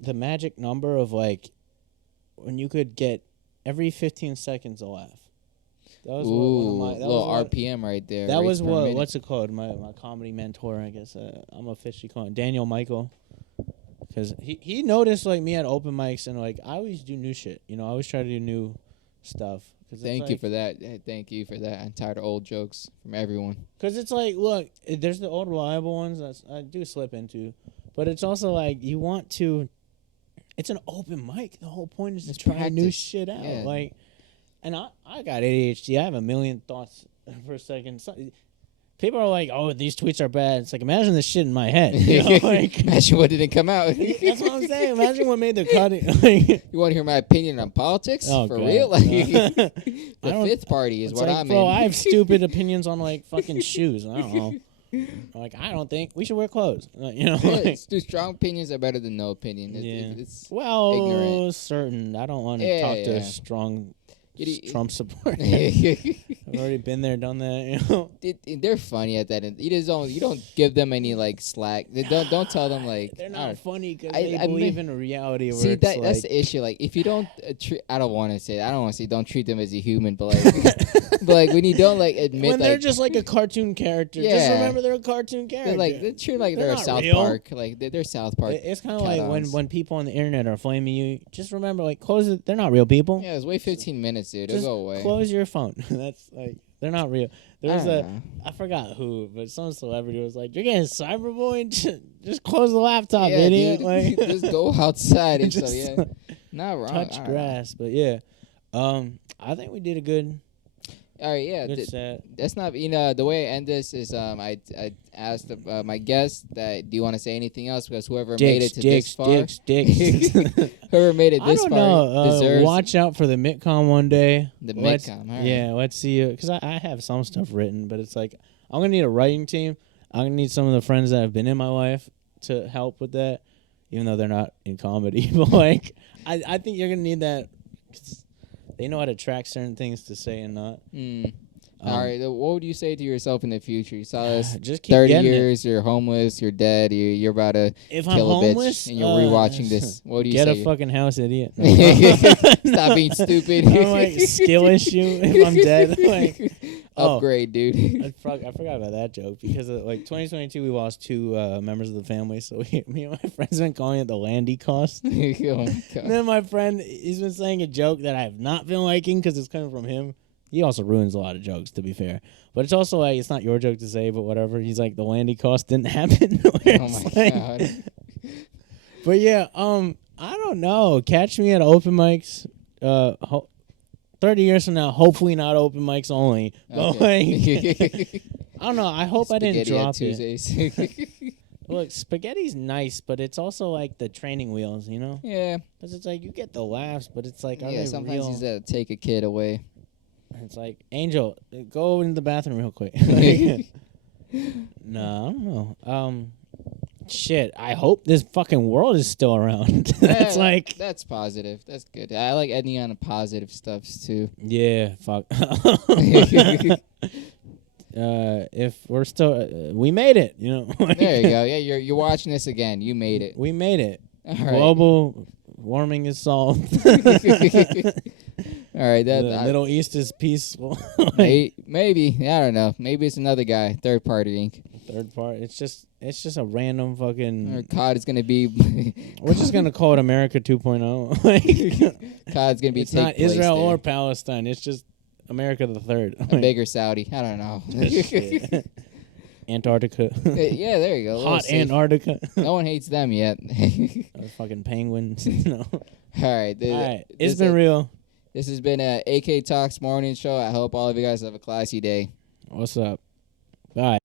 the magic number of like when you could get every 15 seconds a laugh. That was one of my little RPM right there. That was what's it called? My comedy mentor, I guess. I'm officially calling it Daniel Michael. Because he noticed, like, me at open mics, and, like, I always do new shit. You know, I always try to do new stuff. Thank you for that. Thank you for that. I'm tired of old jokes from everyone. Because it's like, look, there's the old reliable ones that I do slip into. But it's also, like, you want to... It's an open mic. The whole point is to try new shit out. Yeah. Like, and I got ADHD. I have a million thoughts for a second. People are like, "Oh, these tweets are bad." It's like, imagine this shit in my head. You know? Like, imagine what didn't come out. That's what I'm saying. Imagine what made the cut. You want to hear my opinion on politics? Oh, for God. real? Like, the fifth party is what I'm in. I have stupid opinions on like fucking shoes. I don't know. Like, I don't think we should wear clothes. You know, like, strong opinions are better than no opinion. It's ignorant. Certain. I don't want to talk to strong Trump support. I've already been there, done that. You know, they're funny at that. You don't give them any like slack. Don't tell them like they're not funny because they believe in a reality. Where see that's the issue. Like if you don't treat, I don't want to say don't treat them as a human, but like when you don't like admit when they're just like a cartoon character. Yeah. Just remember they're a cartoon character. They're treated like they're a South Park. Like they're South Park. It's kind of like when people on the internet are flaming you. Just remember, like, close it. They're not real people. Yeah, it's wait 15 minutes. Dude, it'll go away. Close your phone. That's like they're not real. I forgot who, but some celebrity was like, "You're getting cyberbullied. Just close the laptop, idiot." Dude, like, just go outside and just, not wrong. Touch grass, but yeah. I think we did a good. All right, yeah. That's not the way I end this is I asked my guest that do you want to say anything else because whoever made it to this far, whoever made it this far deserves. Watch out for the MitCon one day. The MitCon, all right. Yeah. Let's see because I have some stuff written, but it's like I'm gonna need a writing team. I'm gonna need some of the friends that have been in my life to help with that, even though they're not in comedy. But like I think you're gonna need that. They know how to track certain things to say and not. All right, what would you say to yourself in the future? You saw this just keep 30 years, you're homeless, you're dead, you're about to kill a bitch, and you're rewatching this. What do you say? Get a fucking house, idiot. Stop being stupid. I'm like, skill issue if I'm dead. Like, upgrade, dude. I forgot about that joke because like 2022 we lost 2 members of the family, so me and my friends been calling it the Landy cost. Oh my God. And then my friend, he's been saying a joke that I have not been liking because it's coming from him. He also ruins a lot of jokes, to be fair. But it's also like, it's not your joke to say, but whatever. He's like, the Landy cost didn't happen. Oh my God. But yeah, I don't know. Catch me at open mics. 30 years from now, hopefully not open mics only. Okay. I don't know. I hope I didn't Spaghetti on drop it. Tuesdays. Look, spaghetti's nice, but it's also like the training wheels, you know? Yeah. Because it's like you get the laughs, but it's like, are Yeah, they sometimes real? you just gotta take a kid away. It's like, Angel, go into the bathroom real quick. No, I don't know. Shit, I hope this fucking world is still around. That's like... That's positive. That's good. I like ending on a positive stuff, too. Yeah, fuck. If we're still... we made it, you know? There you go. Yeah, you're watching this again. You made it. We made it. All right. Global warming is solved. All right. The Middle East is peaceful. Maybe. I don't know. Maybe it's another guy. Third party ink. Third part. It's just a random fucking... Or COD is going to be... We're just going to call it America 2.0. COD's going to be... It's not Israel there. or Palestine. It's just America the Third. A bigger Saudi. I don't know. Antarctica. Yeah, there you go. Hot Antarctica. No one hates them yet. Fucking penguins. No. All right. All right. It's been real. This has been a AK Talks morning show. I hope all of you guys have a classy day. What's up? Bye.